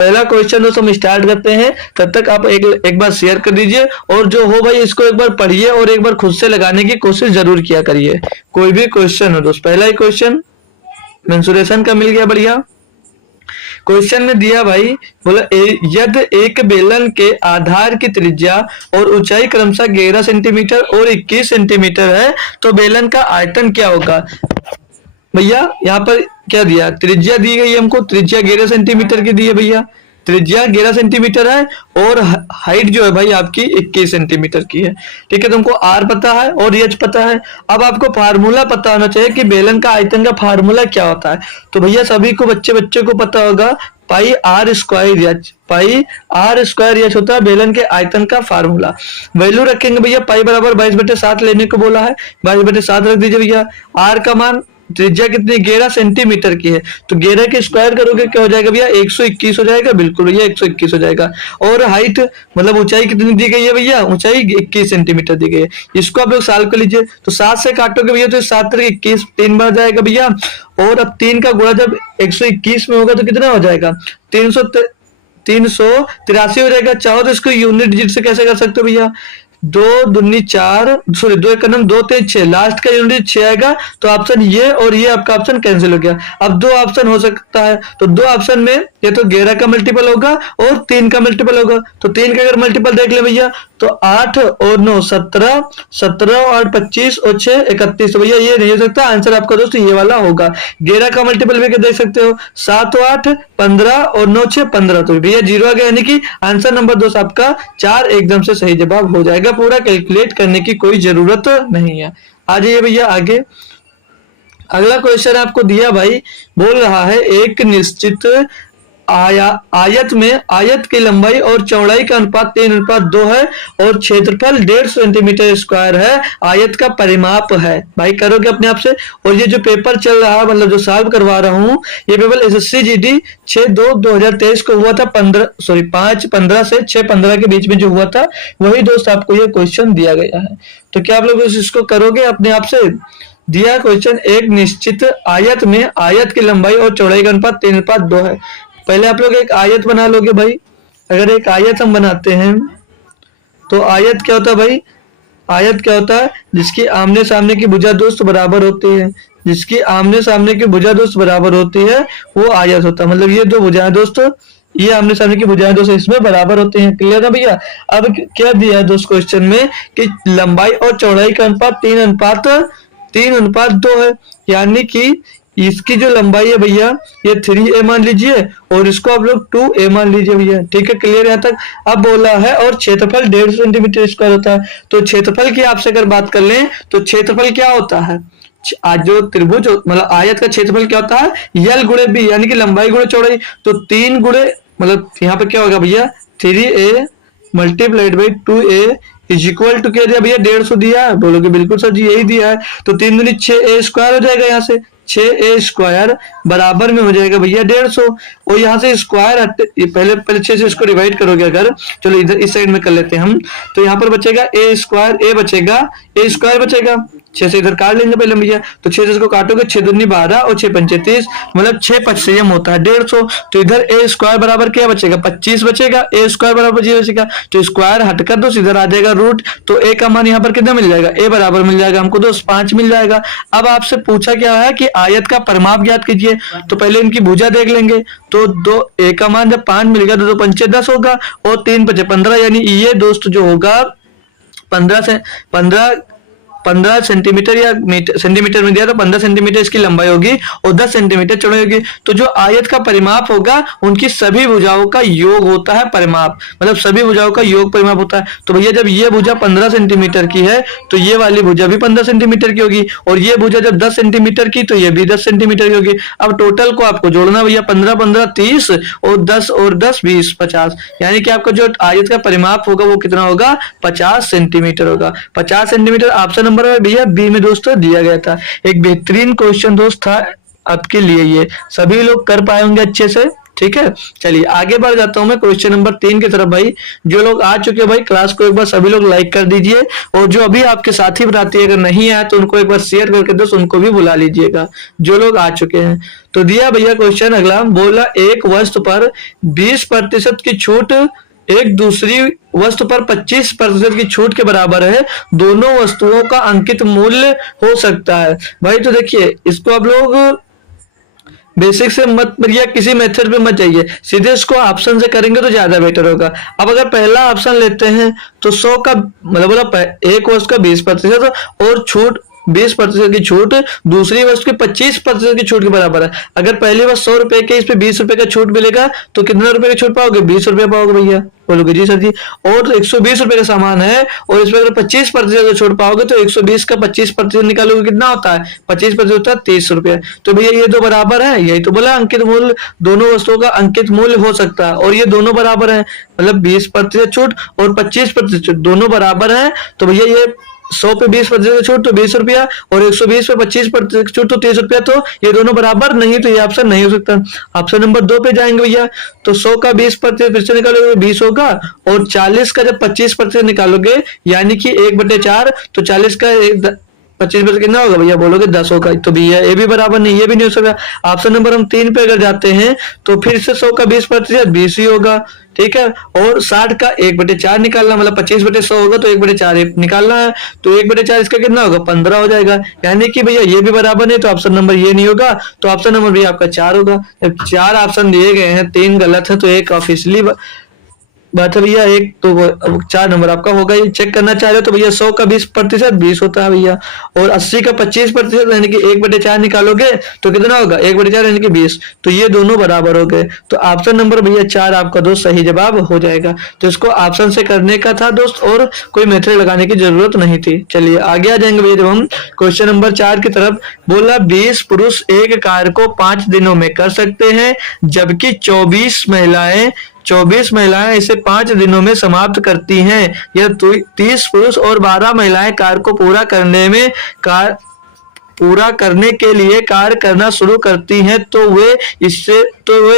पहला क्वेश्चन दोस्तों हम स्टार्ट करते हैं, तब तक आप एक बार शेयर कर दीजिए और जो हो भाई इसको एक बार पढ़िए और एक बार खुद से लगाने की कोशिश जरूर किया करिए। कोई भी क्वेश्चन हो दोस्त, पहला ही क्वेश्चन मेंसुरेशन का मिल गया, बढ़िया। क्वेश्चन में दिया भाई, बोला यदि एक बेलन के आधार की त्रिज्या और ऊंचाई क्रमशः 11 सेंटीमीटर और 21 सेंटीमीटर है तो बेलन का आयतन क्या होगा। भैया यहाँ पर क्या दिया, त्रिज्या दी गई हमको, त्रिज्या 11 सेंटीमीटर की दी है भैया, त्रिज्या 11 सेंटीमीटर है और हाइट जो है भाई आपकी 21 सेंटीमीटर की है। ठीक है, तुमको आर पता है और एच पता है। अब आपको फार्मूला पता होना चाहिए कि बेलन का आयतन का फार्मूला क्या होता है। तो भैया सभी को बच्चे को पता होगा, pi R square H, pi R square H होता है बेलन के आयतन का फार्मूला। वैल्यू रखेंगे भैया, पाई बराबर 22/7 लेने को बोला है, 22/7 रख दीजिए भैया। आर का मान, त्रिज्या कितनी, 11 सेंटीमीटर की है, तो 11 के स्क्वायर करोगे क्या हो जाएगा भैया, 121 हो जाएगा। बिल्कुल भैया 121 हो जाएगा। और हाइट मतलब ऊंचाई कितनी दी गई है भैया, ऊंचाई 21 सेंटीमीटर दी गई है। इसको आप लोग सॉल्व कर लीजिए, तो 7 से काटोगे भैया तो 7 तक 21, 3 बार जाएगा भैया। और अब 3 का गुणा जब 121 में होगा तो कितना हो जाएगा, 383 हो जाएगा। चाहो तो इसको यूनिट डिजिट से कैसे कर सकते हो भैया, 2 दूनी 4, सॉरी 2 एक 2 3 6, लास्ट का यूनिट 6 आएगा। तो ऑप्शन ये और ये आपका ऑप्शन कैंसिल हो गया। अब 2 ऑप्शन हो सकता है, तो 2 ऑप्शन में ये तो 11 का मल्टीपल होगा और 3 का मल्टीपल होगा। तो 3 का अगर मल्टीपल देख ले भैया तो 8 और 9 17, 17 और 25 और 6 31। तो भैया ये नहीं हो सकता, आंसर आपका दोस्त ये वाला होगा। 11 का मल्टीपल भी देख सकते हो, 7 और 8 15 और 9 6 15। तो भैया 0 आ गया, यानी कि आंसर नंबर दोस्त आपका 4 एकदम से सही जवाब हो जाएगा। पूरा कैलकुलेट करने की कोई जरूरत नहीं है। आ जाइए भैया आगे। अगला क्वेश्चन आपको दिया भाई, बोल रहा है एक निश्चित आयत में आयत की लंबाई और चौड़ाई का अनुपात 3:2 है और क्षेत्रफल 1.5 सेंटीमीटर स्क्वायर है, आयत का परिमाप है। भाई करोगे अपने आप से। और ये जो पेपर चल रहा है, मतलब जो सॉल्व करवा रहा हूं, ये पेपर एसएससी जीडी 6/2/2023 को हुआ था, 5/15 से 6/15 के बीच में जो हुआ था, वही दोस्त आपको ये क्वेश्चन दिया गया है। तो क्या आप लोग इसको करोगे अपने आप से। दिया क्वेश्चन, एक निश्चित आयत में आयत की लंबाई और चौड़ाई का अनुपात 3:2 है। पहले आप लोग एक आयत बना लोगे भाई। अगर एक आयत हम बनाते हैं तो आयत क्या होता है भाई, आयत क्या होता है, जिसकी आमने सामने की भुजा दोस्त बराबर होती है, जिसकी आमने सामने की भुजा दोस्त बराबर होती है वो आयत होता है। मतलब ये दो भुजाएं दोस्तों, ये आमने सामने की भुजाएं दोस्त इसमें बराबर होते हैं। क्लियर है भैया। अब क्या दिया है दोस्त क्वेश्चन में कि लंबाई और चौड़ाई का अनुपात 3:2 है, यानी कि इसकी जो लंबाई है भैया ये 3a मान लीजिए और इसको आप लोग 2a मान लीजिए भैया। ठीक है, क्लियर यहाँ तक। अब बोला है और क्षेत्रफल 1.5 सेंटीमीटर स्क्वायर होता है। तो क्षेत्रफल की आपसे अगर बात कर लें तो क्षेत्रफल क्या होता है, आज जो त्रिभुज मतलब आयत का क्षेत्रफल क्या होता है, यल गुणे बी, यानी कि लंबाई गुणे चौड़ाई। तो 3 गुणे मतलब यहाँ पे क्या होगा भैया, 3a multiplied by 2a is equal to क्या दिया भैया, 150 दिया है। बोलोगे बिल्कुल सर जी यही दिया है। तो 3 दूनी 6a स्क्वायर हो जाएगा, यहाँ से 6a स्क्वायर बराबर में हो जाएगा भैया 150। और यहाँ से स्क्वायर पहले 6 से इसको डिवाइड करोगे अगर, चलो इधर इस साइड में कर लेते हैं हम, तो यहाँ पर बचेगा a स्क्वायर, a बचेगा, a स्क्वायर बचेगा, 6 से इधर काट लेंगे पहले भैया। तो 6 से इसको काटोगे, 6 दूनी 12 और 6 पंचे 30, मतलब 6 पच्चीम होता है 150। तो इधर a स्क्वायर बराबर क्या बचेगा, 25 बचेगा, a स्क्वायर बराबर 0 बचेगा। तो स्क्वायर हटकर दोस्त इधर आ जाएगा रूट, तो a का मान यहाँ पर कितना मिल जाएगा, a बराबर मिल जाएगा हमको दोस्त 5 मिल जाएगा। अब आपसे पूछा क्या है कि आयत का परिमाप ज्ञात कीजिए। तो पहले इनकी भुजा देख लेंगे। तो a का मान जब 5 मिल गया तो 2 पंचे 10 होगा और 3 पंचे 15, यानी ये दोस्त जो होगा 15 सेंटीमीटर या सेंटीमीटर में दिया तो 15 सेंटीमीटर इसकी लंबाई होगी और 10 सेंटीमीटर चौड़ाई होगी। तो जो आयत का परिमाप होगा उनकी सभी भुजाओं का योग होता है परिमाप, मतलब सभी भुजाओं का योग परिमाप होता है। तो भैया जब ये भुजा 15 सेंटीमीटर की है तो ये वाली भुजा भी 15 सेंटीमीटर की होगी, और ये भुजा जब 10 सेंटीमीटर की तो ये भी 10 सेंटीमीटर की होगी। अब टोटल को आपको जोड़ना भैया, 15 15 30 और 10 और 10 20 50, यानी कि आपका जो आयत का परिमाप होगा वो कितना होगा, 50 सेंटीमीटर होगा। 50 सेंटीमीटर ऑप्शन नंबर भैया बी में दोस्तों दिया गया था। एक बेहतरीन क्वेश्चन दोस्त था आपके लिए, ये सभी लोग कर पाए होंगे अच्छे से। ठीक है, चलिए आगे बढ़ जाता हूं मैं क्वेश्चन नंबर 3 की तरफ भाई। जो लोग आ चुके हैं भाई क्लास को एक बार सभी लोग लाइक कर दीजिए, और जो अभी आपके साथी साथी अगर नहीं आए तो उनको एक बार शेयर करके दोस्त उनको भी बुला लीजिएगा जो लोग आ चुके हैं। तो दिया भैया क्वेश्चन अगला, बोला एक वस्तु पर 20% की छूट एक दूसरी वस्तु पर 25% की छूट के बराबर है, दोनों वस्तुओं का अंकित मूल्य हो सकता है। भाई तो देखिए इसको आप लोग बेसिक से मत या किसी मेथड पे मत जाइए, सीधे इसको ऑप्शन से करेंगे तो ज्यादा बेटर होगा। अब अगर पहला ऑप्शन लेते हैं तो 100 का मतलब एक वस्तु का 20% और छूट 20% की छूट दूसरी वस्तु की 25% की छूट के बराबर है। अगर पहली वस्तु 100 रुपए के, इस पे 20 रुपए का छूट मिलेगा तो कितने रुपए की छूट पाओगे? 20 रुपए पाओगे भैया। बोलोगे जी सर जी। और 120 रुपए का सामान है और इसमें अगर 25% छूट पाओगे तो 120 का 25% निकालोगे कितना होता है? 25% होता है 30 रुपए। तो भैया ये दो बराबर है, यही तो बोला अंकित मूल्य, दोनों वस्तुओं का अंकित मूल्य हो सकता है, और ये दोनों बराबर है, मतलब 20% छूट और 25% छूट दोनों बराबर है। तो भैया ये 100 पे 20% छूट तो 20 रुपया और 120 पे 25% छूट तो 30 रुपया, तो ये दोनों बराबर नहीं, तो ये ऑप्शन नहीं हो सकता। ऑप्शन नंबर 2 पे जाएंगे भैया, तो 100 का 20% फिर से निकालोगे 20 होगा, और 40 का जब 25% निकालोगे यानी कि 1/4, तो 40 का 25% कितना होगा भैया? बोलोगे 10 होगा। तो भैया ये भी बराबर नहीं, ये भी नहीं हो सकता। ऑप्शन नंबर हम 3 पे अगर जाते हैं तो फिर से 100 का 20% 20 ही होगा, ठीक है, और 60 का 1/4 निकालना, मतलब 25/100 होगा तो 1/4 निकालना है, तो 1/4 इसका कितना होगा? 15 हो जाएगा। यानी कि भैया ये भी बराबर नहीं, तो ऑप्शन नंबर ये नहीं होगा, तो ऑप्शन नंबर भी आपका 4 होगा। जब 4 ऑप्शन दिए गए हैं, 3 गलत है तो एक ऑफिशियली बात है भैया, एक तो 4 नंबर आपका होगा। ये चेक करना चाह रहे हो तो भैया 100 का 20% 20 होता है भैया, और 80 का 25% यानी कि 1/4 निकालोगे तो कितना होगा? 1/4 यानी कि 20, तो ये दोनों बराबर हो गए। तो ऑप्शन नंबर भैया 4 आपका दोस्त सही जवाब हो जाएगा। तो इसको ऑप्शन से करने का था दोस्त, और कोई मेथड लगाने की जरूरत नहीं थी। चलिए आगे आ जाएंगे भैया, जब हम क्वेश्चन नंबर 4 की तरफ, बोला 20 पुरुष एक कार्य को 5 दिनों में कर सकते हैं, जबकि 24 महिलाएं इसे 5 दिनों में समाप्त करती हैं। यह 30 पुरुष और 12 महिलाएं कार्य को पूरा करने के लिए कार्य करना शुरू करती हैं, तो वे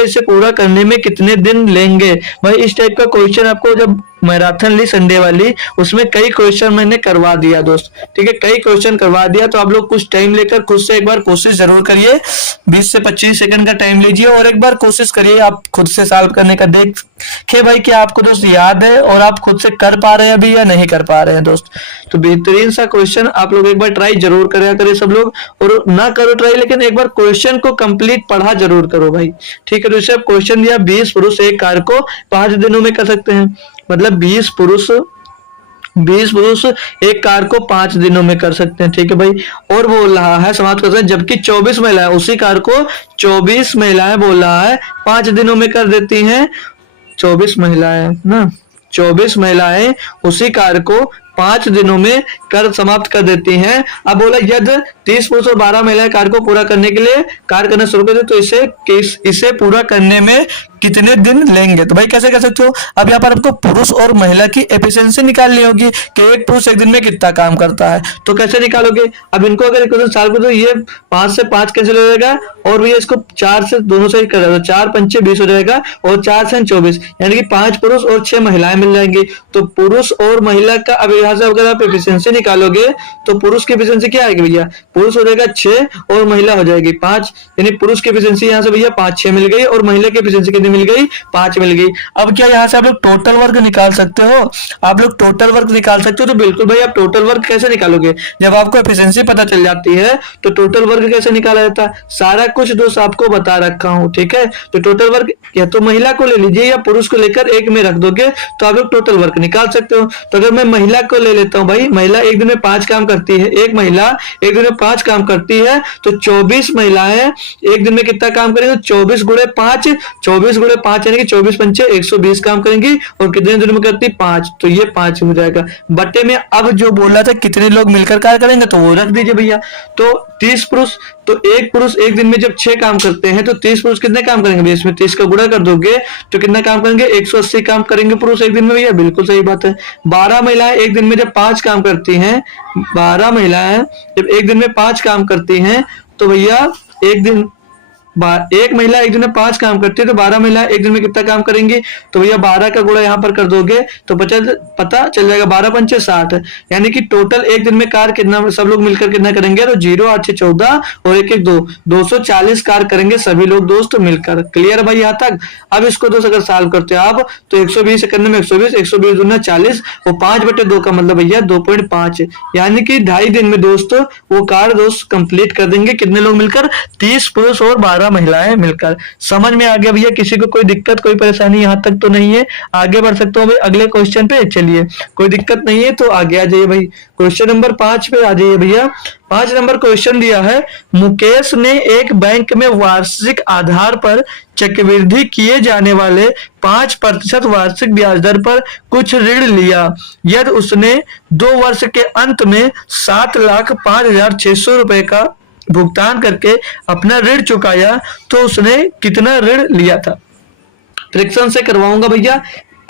इसे पूरा करने में कितने दिन लेंगे? भाई इस टाइप का क्वेश्चन आपको जब मैराथन ली संडे वाली, उसमें कई क्वेश्चन मैंने करवा दिया दोस्त, ठीक है, कई क्वेश्चन करवा दिया। तो आप लोग कुछ टाइम लेकर खुद से एक बार कोशिश जरूर करिए, 20 से 25 सेकंड का टाइम लीजिए और एक बार कोशिश करिए आप खुद से सॉल्व करने का। देखिए भाई कि आपको दोस्त याद है और आप खुद से कर पा रहे हैं अभी या नहीं कर पा रहे हैं दोस्त। तो बेहतरीन सा क्वेश्चन आप लोग एक बार ट्राई जरूर करें सब लोग, और ना करो ट्राई लेकिन एक बार क्वेश्चन को कंप्लीट पढ़ा जरूर करो भाई, ठीक है। तो इससे क्वेश्चन दिया 20 पुरुष एक कार्य को 5 दिनों में कर सकते हैं, मतलब 20 पुरुष एक कार को 5 दिनों में कर सकते हैं, ठीक है भाई। और बोल रहा है समाप्त कर सकते हैं, जबकि 24 महिलाएं उसी कार को 24 महिलाएं बोल रहा है 5 दिनों में कर देती हैं। 24 महिलाएं ना, 24 महिलाएं उसी कार्य को 5 दिनों में कर समाप्त कर देती हैं। अब बोला यदि 30 पुरुष और 12 महिलाएं कार्य को पूरा करने के लिए कार्य करना शुरू कर दे तो इसे पूरा करने में कितने दिन लेंगे? तो भाई कैसे कर सकते हो? अब यहाँ पर आपको पुरुष और महिला की एफिशिएंसी निकालनी होगी कि एक पुरुष एक दिन में कितना काम करता है। तो कैसे निकालोगे? अब इनको अगर इक्वेशन सॉल्व करो तो ये 5 से 5 कैंसिल हो जाएगा, और भैया इसको 4 से दोनों साइड कर दो, 4 पंचे 20 हो जाएगा, और 4 से 24 यानी कि 5 पुरुष और 6 महिलाएं मिल जाएंगी। तो पुरुष और महिला का अब यहाँ से अगर आप एफिशिएंसी निकालोगे तो पुरुष की एफिशिएंसी क्या आएगी भैया? पुरुष हो जाएगा 6 और महिला हो जाएगी 5, यानी पुरुष की एफिशिएंसी यहाँ से भैया 5 6 मिल गई, और महिला की एफिशिएंसी कितनी मिल गई? 5 मिल गई। अब क्या यहाँ से आप लोग टोटल वर्क निकाल सकते हो? आप लोग टोटल वर्क निकाल सकते हो? तो बिल्कुल भाई, आप टोटल वर्क कैसे निकालोगे? जब आपको एफिशिएंसी पता चल जाती है तो टोटल वर्क कैसे निकाला जाता है, सारा कुछ दोस्त आपको बता रखा हूं, ठीक है। तो टोटल वर्क या तो महिला को ले लीजिए या पुरुष को लेकर एक में रख दोगे तो आप लोग टोटल वर्क निकाल सकते हो। तो अगर मैं महिला को ले लेता हूं भाई, महिला एक दिन में 5 काम करती है, एक महिला एक दिन में 5 काम करती है, तो 24 महिलाएं एक दिन में कितना काम करेंगे? 24 गुणे 5 यानी कि 24 पंचे 120 काम करेंगी, और कितने दिन में करती? 5, तो ये 5 हो जाएगा। बट्टे में अब जो बोला था कितने लोग मिलकर कार्य करेंगे तो वो रख दीजिए भैया। तो 30 पुरुष, तो एक पुरुष एक दिन में जब 6 काम करते हैं तो 30 पुरुष कितने काम करेंगे? इसमें 30 का गुणा कर दोगे तो कितना काम करेंगे? 180 काम करेंगे पुरुष एक दिन में भैया, बिल्कुल सही बात है। 12 महिलाएं एक दिन में जब 5 काम करती हैं, 12 महिलाएं जब एक दिन में 5 काम करती हैं तो भैया एक दिन एक महिला एक दिन में 5 काम करती है, तो 12 महिला एक दिन में कितना काम करेंगी? तो भैया 12 का गुणा यहाँ पर कर दोगे तो पता चल जाएगा, 12 पंचे 60, यानी कि टोटल एक दिन में कार्य कितना सब लोग मिलकर कितना करेंगे? तो 0 8 6 14 और 1 1 2, 240 कार्य करेंगे सभी लोग दोस्त मिलकर। क्लियर भाई यहाँ तक? अब इसको दोस्त अगर सॉल्व करते हो आप तो 120 सेकंड में 120, 120 दूना 40 और 5/2 का मतलब भैया 2.5, यानी कि 2.5 दिन में दोस्तों वो कार्य दोस्त कंप्लीट कर देंगे। कितने लोग मिलकर? 30 पुरुष और 12 महिलाएं मिलकर। समझ में आ गया भैया? किसी को कोई दिक्कत कोई परेशानी यहाँ तक तो नहीं है? आगे बढ़ सकते हो भाई अगले क्वेश्चन पे। चलिए कोई दिक्कत नहीं है तो आगे आ जाइए भाई, क्वेश्चन नंबर 5 पे आ जाइए भैया। 5 नंबर क्वेश्चन दिया है, मुकेश ने एक बैंक में वार्षिक आधार पर चक्रवृद्धि किए जाने वाले 5% वार्षिक ब्याज दर पर कुछ ऋण लिया। यदि उसने 2 वर्ष के अंत में 7,05,600 रुपए का भुगतान करके अपना ऋण चुकाया तो उसने कितना ऋण लिया था? फ्रैक्शन से करवाऊंगा भैया।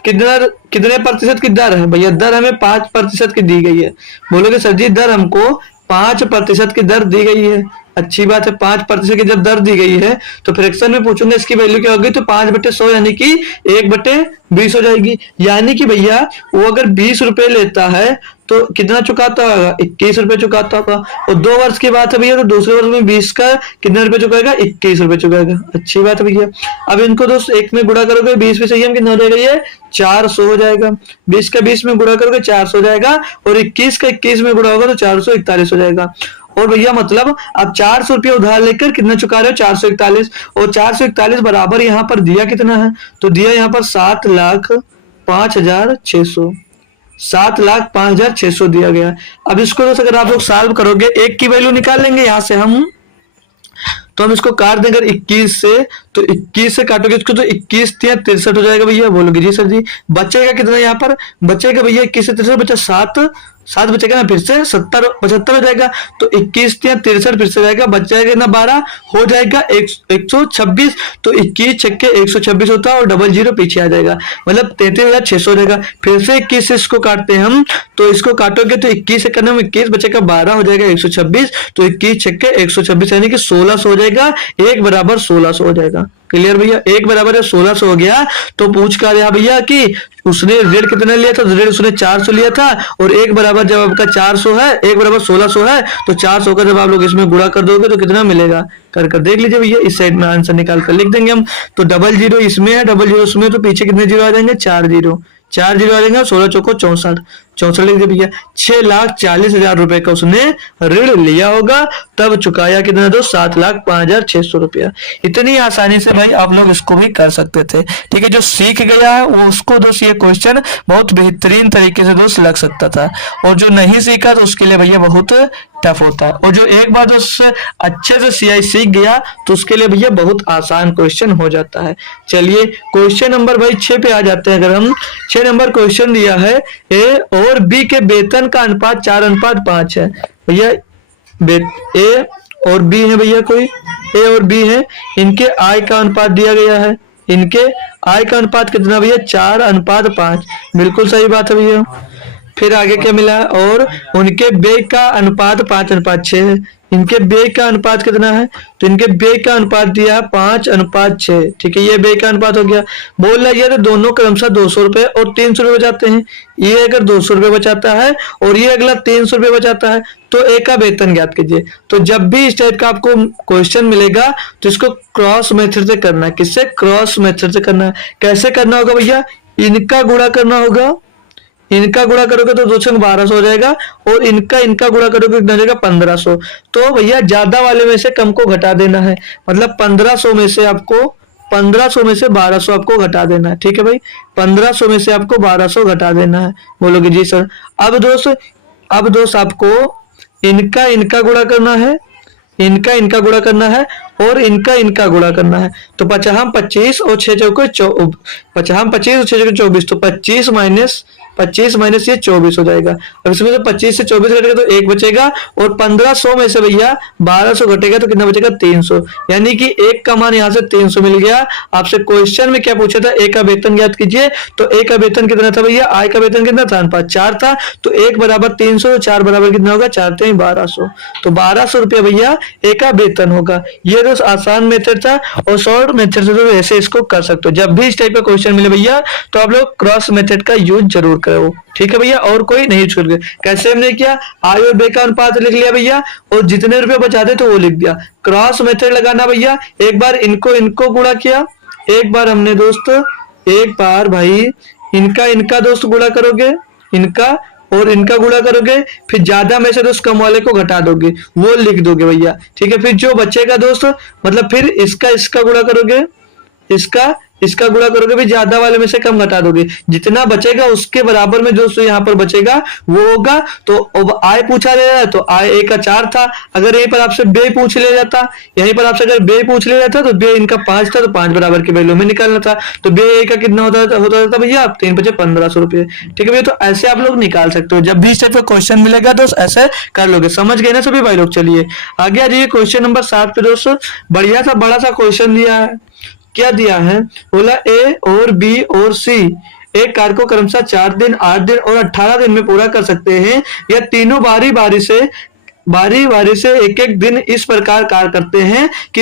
कितने प्रतिशत की दर है भैया? दर हमें 5% की दी गई है। बोलोगे सर जी दर हमको 5% की दर दी गई है, अच्छी बात है। 5% की जब दर दी गई है तो फ्रैक्शन में पूछूंगा इसकी वैल्यू क्या होगी? तो 5/100 यानी कि 1/20 हो जाएगी। यानी कि भैया वो अगर 20 रुपए लेता है तो कितना चुकाता होगा? 21 रुपए चुकाता होगा। और 2 वर्ष की बात है भैया तो दूसरे वर्ष में 20 का कितने रुपए चुकाएगा? 21 रुपए चुकाएगा। अच्छी बात है भैया। अब इनको दोस्त एक में गुणा करोगे 20 में सही हम कितना हो जाएगा? ये 400 हो जाएगा। 20 का 20 में गुणा करोगे 400 हो जाएगा और 21 का 21 में गुणा होगा तो 441 हो जाएगा। और भैया मतलब आप 400 रुपया उधार लेकर कितना चुका रहे हो? 441। और 441 बराबर यहाँ पर दिया कितना है? तो दिया यहाँ पर 7,05,600, 7,05,600 दिया गया। अब इसको अगर आप लोग सॉल्व करोगे एक की वैल्यू निकाल लेंगे यहाँ से हम, तो हम इसको काट देंगे 21 से, तो 21 से काटोगे इसको तो 21 या 63 हो जाएगा भैया। बोलोगे जी सर जी बचेगा कितना? यहाँ पर बचेगा भैया 21 से 63 बचा 7 बचेगा ना, फिर से 75 हो जाएगा। तो 21 या 63 फिर से जाएगा, बच जाएगा ना 12 हो जाएगा 126। तो 21 छक्के 126 होता है और 00 पीछे आ जाएगा, मतलब 33,600 हो जाएगा। फिर से 21 से इसको काटते हैं हम, तो इसको काटोगे तो 21 से करने में 21 बचेगा 12 हो जाएगा 126। तो 21 छक्के 126 यानी कि 1600 हो जाएगा। 1 बराबर 1600 हो जाएगा। क्लियर भैया? 1 बराबर 1600 हो गया। तो पूछ कर रहा भैया कि उसने ऋण कितना लिया था? ऋण उसने 400 लिया था और 1 बराबर जब आपका 400 है, 1 बराबर 1600 है, तो 400 का जब आप लोग इसमें गुणा कर दोगे तो कितना मिलेगा? कर देख लीजिए भैया, इस साइड में आंसर निकाल कर लिख देंगे हम। तो 00 इसमें है, 00 उसमें, तो पीछे कितने जीरो आ जाएंगे? 4 जीरो आ जाएंगे। 16 चौको 64 लिख दे भैया। 6,40,000 रुपए का उसने ऋण लिया होगा, तब चुकाया कितना? 7,05,600 रुपया। इतनी आसानी से भाई आप लोग इसको भी कर सकते थे। ठीक है, जो सीख गया है वो उसको दोस्त ये क्वेश्चन बहुत बेहतरीन तरीके से दोस्त लग सकता था, और जो नहीं सीखा तो उसके लिए भैया बहुत टफ होता है। और जो एक बार उससे अच्छे से सीआई सीख गया तो उसके लिए भैया बहुत आसान क्वेश्चन हो जाता है। चलिए क्वेश्चन नंबर भाई 6 पे आ जाते हैं। अगर हम 6 नंबर क्वेश्चन दिया है, ए और बी के वेतन का अनुपात 4:5 है। भैया ए और बी है भैया, कोई ए और बी है, इनके आय का अनुपात दिया गया है। इनके आय का अनुपात कितना भैया? 4:5। बिल्कुल सही बात है भैया। फिर आगे क्या मिला? और उनके व्यय का अनुपात 5:6 है। इनके व्यय का अनुपात कितना है? तो इनके व्यय का अनुपात दिया है 5:6। ठीक है, ये व्यय का अनुपात हो गया। बोल रहा है तो दोनों क्रमशः 200 रुपए और 300 रुपए बचाते हैं। ये अगर 200 रुपए बचाता है और ये अगला 300 रुपए बचाता है, तो एक का वेतन ज्ञात कीजिए। तो जब भी इस टाइप का आपको क्वेश्चन मिलेगा तो इसको क्रॉस मेथड से करना है। किससे? क्रॉस मेथड से करना है। कैसे करना होगा भैया? इनका गुणा करना होगा, इनका गुणा करोगे तो 2 छंग 1200 हो जाएगा, और इनका गुणा करोगे कितना हो जाएगा? 1500। तो भैया ज्यादा वाले में से कम को घटा देना है, मतलब 1500 में से आपको 1200 आपको घटा देना है। ठीक है भाई, 1500 में से आपको 1200 घटा देना है। बोलोगे जी सर। अब दोस्त आपको इनका गुणा करना है, इनका गुणा करना है, और इनका गुणा करना है। तो 55 25 और 6 चौके 24, 55 25 और 6 चौके 24, तो 25 माइनस 25 माइनस ये 24 हो जाएगा। अब इसमें से 25 से 24 घटेगा तो 1 बचेगा, और 1500 में से भैया 1200 घटेगा तो कितना बचेगा 300, यानी कि एक का मान यहाँ से 300 मिल गया। आपसे क्वेश्चन में क्या पूछा था, ए का वेतन ज्ञात कीजिए, तो ए का वेतन कितना था भैया, आई का वेतन कितना था, 4 था, तो 1 बराबर 300, 4 बराबर कितना होगा, 4 3 1200, तो 1200 रुपया भैया ए का वेतन होगा। ये दोस्त आसान मेथड था, और शॉर्ट मेथड से तो ऐसे इसको कर सकते हो। जब भी इस टाइप का क्वेश्चन मिले भैया तो आप लोग क्रॉस मेथड का यूज जरूर करो, ठीक है भैया, और कोई नहीं छोड़ गए। कैसे हमने किया, आय और व्यय का अनुपात लिख लिया भैया, और जितने रुपए बचाते तो वो लिख दिया। क्रॉस मेथड लगाना भैया, एक बार इनको इनको गुणा किया, एक बार हमने दोस्त, एक बार भाई इनका दोस्त गुणा करोगे, इनका और इनका गुणा करोगे, फिर ज्यादा में से दोस्त कम वाले को घटा दोगे, वो लिख दोगे भैया, ठीक है। फिर जो बचेगा दोस्त, मतलब फिर इसका गुणा करोगे, इसका गुणा करोगे, भी ज्यादा वाले में से कम घटा दोगे, जितना बचेगा उसके बराबर में दोस्तों यहाँ पर बचेगा वो होगा। तो अब आय पूछा ले रहा है, तो आय ए का 4 था, अगर यहीं पर आपसे व्यय पूछ ले जाता, यहीं पर आपसे अगर व्यय पूछ ले जाता तो व्यय इनका 5 था, तो 5 बराबर के वैल्यू में निकालना था, तो व्यय ए का कितना होता था भैया, 3 बचे 1500 रुपये, ठीक है भैया। तो ऐसे आप लोग निकाल सकते हो, जब भी इस टाइप का क्वेश्चन मिलेगा दोस्त ऐसे कर लोगे। समझ गए ना सभी भाई लोग। चलिए आगे आ जाइए क्वेश्चन नंबर 7 पे दोस्तों, बढ़िया सा बड़ा सा क्वेश्चन दिया है। क्या दिया है, बोला ए और बी और सी एक कार्य को क्रमशः 4 दिन, 8 दिन और 18 दिन में पूरा कर सकते हैं। यह तीनों बारी बारी से एक एक दिन इस प्रकार कार्य करते हैं कि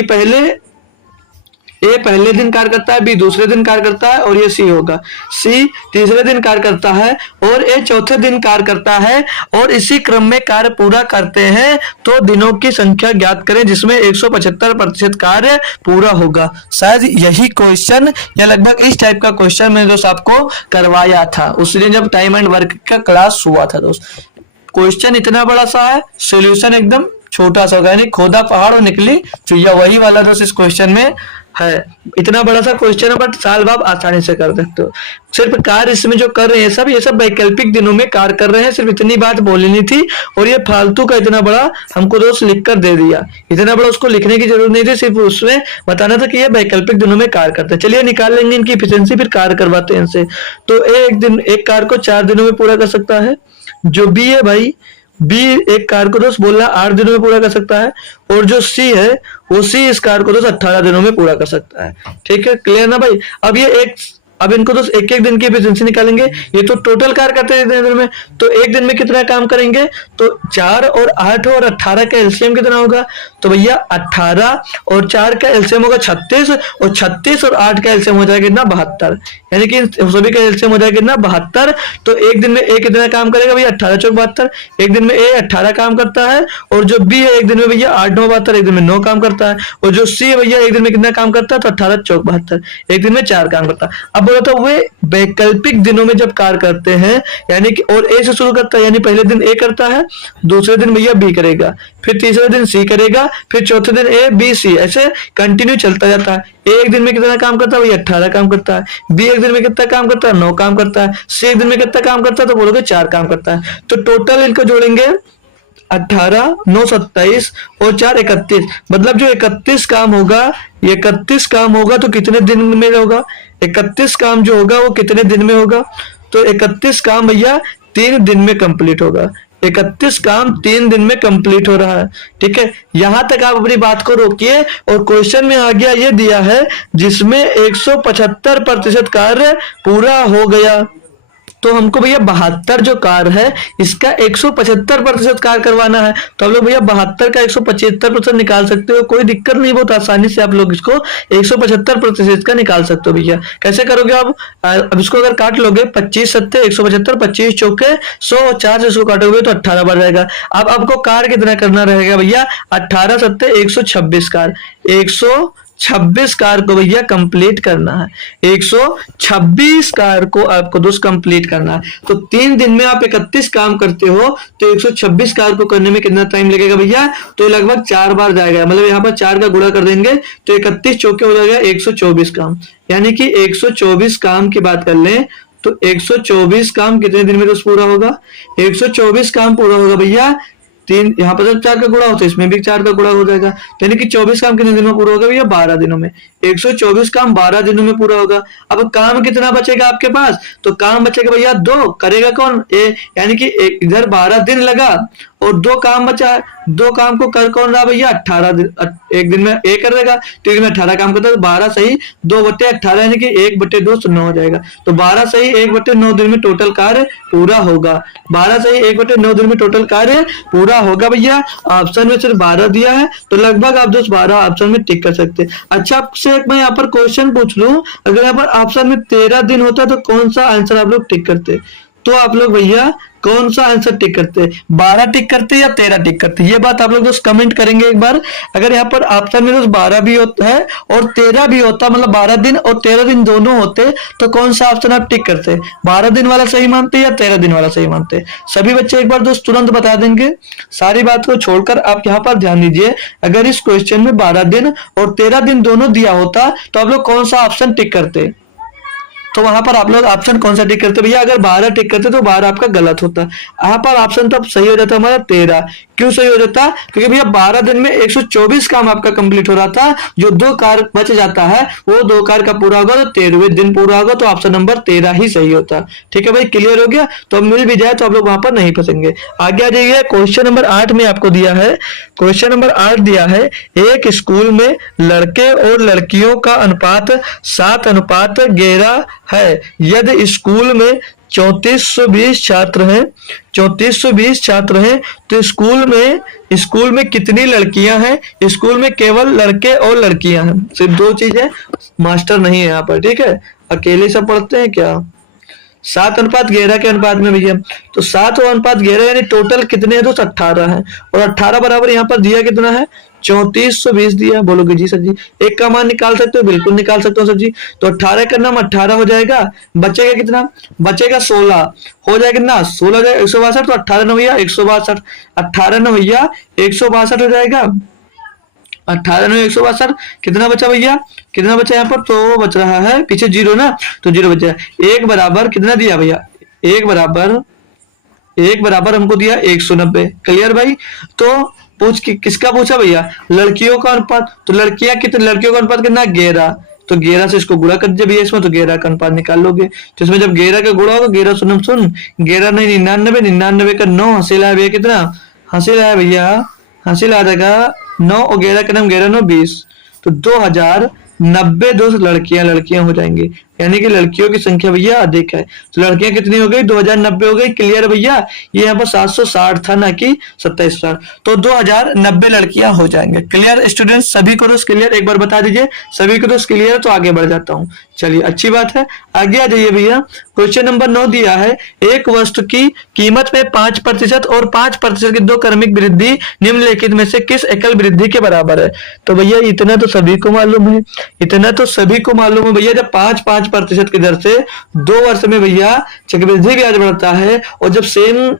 ए पहले दिन कार्य करता है, बी दूसरे दिन कार्य करता है और ये सी होगा, सी तीसरे दिन कार्य करता है और ए चौथे दिन कार्य करता है, और इसी क्रम में कार्य पूरा करते हैं, तो दिनों की संख्या ज्ञात करें जिसमें 175% कार्य पूरा होगा। शायद यही क्वेश्चन या लगभग इस टाइप का क्वेश्चन मैंने दोस्त आपको करवाया था उस दिन जब टाइम एंड वर्क का क्लास हुआ था दोस्त। क्वेश्चन इतना बड़ा सा है, सोल्यूशन एकदम छोटा सा होगा, यानी खोदा पहाड़ और निकली चुईया, वही वाला दोस्त इस क्वेश्चन में है। इतना बड़ा सा क्वेश्चन है बट साल आप आसानी से कर सकते हो। सिर्फ कार्य इसमें जो कर रहे हैं सब, ये सब वैकल्पिक दिनों में कार्य कर रहे हैं, सिर्फ इतनी बात बोलनी थी। और ये फालतू का इतना बड़ा हमको दोस्त लिख कर दे दिया, इतना बड़ा उसको लिखने की जरूरत नहीं थी, सिर्फ उसमें बताना था कि ये वैकल्पिक दिनों में कार्य करते हैं। चलिए निकाल लेंगे इनकी एफिशिएंसी, फिर कार्य करवाते हैं इनसे। तो एक कार्य को 4 दिनों में पूरा कर सकता है, जो बी है भाई, बी एक कार्य को दोस्त बोल रहा 8 दिनों में पूरा कर सकता है, और जो सी है वो सी इस कार्य को दोस्त 18 दिनों में पूरा कर सकता है। ठीक है, क्लियर ना भाई। अब इनको दोस्त एक एक दिन की एफिशिएंसी निकालेंगे। ये तो टोटल कार्य करते हैं इतने दिन में, तो एक दिन में कितना काम करेंगे, तो 4 और 8 और 18 का एलसीएम कितना होगा, तो भैया 18 और 4 का एलसीएम होगा 36, और 36 और 8 का एलसीएम हो जाएगा कितना 72, यानी कि सभी का एलसीएम हो जाएगा कितना 72। तो एक दिन में ए कितना काम करेगा भैया 18 चौक 72, एक दिन में ए 18 काम करता है, और जो बी है एक दिन में भैया 8 9 72, एक दिन में 9 काम करता है, और जो सी है भैया एक दिन में कितना काम करता है, तो 18 चौक 72, एक दिन में 4 काम करता है। अब बोला तो वे वैकल्पिक दिनों में जब कार्य करते हैं, यानी कि और ए से शुरू करता है, यानी पहले दिन ए करता है, दूसरे दिन भैया बी करेगा, फिर तीसरे दिन सी करेगा, फिर चौथे दिन ए बी सी, ऐसे कंटिन्यू चलता जाता है। ए एक दिन में कितना काम करता है भैया 18 काम करता है, बी एक दिन में कितना काम करता है 9 काम करता है, सी एक दिन में कितना काम करता है, तो बोलोगे 4 काम करता है। तो टोटल इनको जोड़ेंगे 18 9 27 और 4 31, मतलब जो 31 काम होगा, ये 31 काम होगा तो कितने दिन में होगा, 31 काम जो होगा वो कितने दिन में होगा, तो 31 काम भैया 3 दिन में कंप्लीट होगा। 31 काम 3 दिन में कंप्लीट हो रहा है। ठीक है, यहां तक आप अपनी बात को रोकिए, और क्वेश्चन में आ गया ये दिया है जिसमें 175% कार्य पूरा हो गया, तो हमको भैया 72 जो कार्य है इसका 175% कार्य करवाना है। तो हम लोग भैया 72 का 175% निकाल सकते हो, कोई दिक्कत नहीं, बहुत आसानी से आप लोग इसको 175% का निकाल सकते हो भैया। कैसे करोगे आप, अब इसको अगर काट लोगे 25 सत्ते 175, 25 चौके 100 और 4 से इसको काटोगे तो 18 बढ़ जाएगा। अब आपको कार्य कितना करना रहेगा भैया, 18 सत्ते 126 कार्य, 126 कार को भैया कंप्लीट करना है, 126 कार को आपको दोस्त कंप्लीट करना है। तो 3 दिन में आप 31 काम करते हो, तो 126 कार को करने में कितना टाइम लगेगा भैया, तो लगभग 4 बार जाएगा, मतलब यहाँ पर 4 का गुणा कर देंगे तो 31 चौके हो जाएगा 124 काम, यानी कि 124 काम की बात कर लें तो 124 काम कितने दिन में दोस्त पूरा होगा, 124 काम पूरा होगा भैया 3 यहाँ पर जब 4 का गुणा होता है इसमें भी 4 का गुणा हो जाएगा, तो यानी कि 24 काम कितने दिन में पूरा होगा भैया? 12 दिनों में। 124 काम 12 दिनों में पूरा होगा। अब काम कितना बचेगा आपके पास? तो काम बचेगा भैया 2, करेगा कौन? ए, यानी कि इधर 12 दिन लगा और 2 काम बचा है, 2 काम को कर कौन रहा भैया? 18 दिन, एक दिन में ए कर देगा, तो एक में 18 काम करता है, तो 12 सही 2/18 यानी कि 1/2 तो 9 हो जाएगा। तो 12 सही 1/9 दिन में टोटल कार्य पूरा होगा। 12 सही 1/9 दिन में टोटल कार्य पूरा होगा भैया। ऑप्शन में सिर्फ 12 दिया है, तो लगभग आप 12 ऑप्शन में टिक कर सकते हैं। अच्छा, आपसे एक मैं यहाँ पर क्वेश्चन पूछ लूं, अगर यहाँ पर ऑप्शन में 13 दिन होता तो कौन सा आंसर आप लोग टिक करते? तो आप लोग भैया कौन सा आंसर टिक करते? 12 टिक करते या 13 टिक करते? ये बात आप लोग दोस्त कमेंट करेंगे एक बार। अगर यहाँ पर ऑप्शन में दोस्त 12 भी होता है और 13 भी होता, मतलब 12 दिन और 13 दिन दोनों होते, तो कौन सा ऑप्शन आप टिक करते? 12 दिन वाला सही मानते या 13 दिन वाला सही मानते? सभी बच्चे एक बार दोस्त तुरंत बता देंगे। सारी बात को छोड़कर आप यहाँ पर ध्यान दीजिए, अगर इस क्वेश्चन में 12 दिन और 13 दिन दोनों दिया होता तो आप लोग कौन सा ऑप्शन टिक करते? तो वहां पर आप लोग ऑप्शन कौन सा टिक करते भैया? अगर 12 टिक करते तो 12 आपका गलत होता। यहाँ पर ऑप्शन तो सही हो जाता हमारा 13। क्यों सही हो जाता? क्योंकि भैया 12 दिन में 124 काम आपका कंप्लीट हो रहा था, जो 2 कार्य बच जाता है वो 2 कार्य का पूरा होगा तो 13वें दिन पूरा होगा, तो ऑप्शन नंबर 13 ही सही होता। ठीक है भाई, क्लियर हो गया? तो अब मिल भी जाए तो आप लोग वहां पर नहीं फंसेंगे। आगे आ जाइए, क्वेश्चन नंबर 8 में आपको दिया है, क्वेश्चन नंबर 8 दिया है, एक स्कूल में लड़के और लड़कियों का अनुपात 7:11 है। यदि स्कूल में 3420 छात्र हैं, 3420 छात्र हैं, तो स्कूल में कितनी लड़कियां हैं? स्कूल में केवल लड़के और लड़कियां हैं, सिर्फ 2 चीजें, मास्टर नहीं है यहाँ पर। ठीक है, अकेले सब पढ़ते हैं क्या? 7:11 के अनुपात में भैया, तो 7:11 यानी टोटल कितने हैं? तो 18 है, और 18 बराबर यहाँ पर दिया कितना है? 3420 दिया। बोलोगे जी सर जी एक का मान निकाल सकते हो? बिल्कुल निकाल सकते हो सर जी। तो 18 का नाम 18 हो जाएगा, बचेगा कितना? बचेगा 16, हो जाएगा ना 16 हो जाएगा 162, तो 18 न भैया 162, 18 न भैया 162 हो जाएगा। 18 में 162 कितना बचा भैया? कितना बचा यहाँ पर? तो बच रहा है पीछे 0 ना, तो 0 बचा। एक बराबर कितना दिया भैया? एक बराबर हमको दिया 190। क्लियर भाई? तो किसका पूछा भैया? लड़कियों का अनुपात। तो लड़कियां कितने? लड़कियों का अनुपात कितना? 11। तो 11 से इसको गुणा कर दीजिए भैया इसमें, तो 11 का अनुपात निकाल लोगे। तो इसमें जब 11 का गुणा होगा, 11 सुन 11 नहीं 99, 99 का 9 हासिल है भैया। कितना हासिल है भैया? हासिल आ जाएगा 9 और 11 का नाम 11 9 20, तो 2090 2 लड़कियां हो जाएंगी, यानी कि लड़कियों की संख्या भैया अधिक है। तो लड़कियां कितनी हो गई? 2090 हो गई। क्लियर भैया? ये यहाँ पर 760 था ना कि 2760, तो 2090 लड़कियां हो जाएंगे। Clear students? सभी को दोस्त क्लियर? एक बार बता दीजिए सभी को दोस्त क्लियर, तो आगे बढ़ जाता हूँ। चलिए अच्छी बात है, आगे आ जाइए भैया। क्वेश्चन नंबर 9 दिया है, एक वस्तु की कीमत में 5% और 5% की 2 क्रमिक वृद्धि निम्नलिखित में से किस एकल वृद्धि के बराबर है? तो भैया इतना तो सभी को मालूम है, भैया जब 5% की दर से 2 वर्ष में भैया चक्रवृद्धि ब्याज बढ़ता है, और जब सेम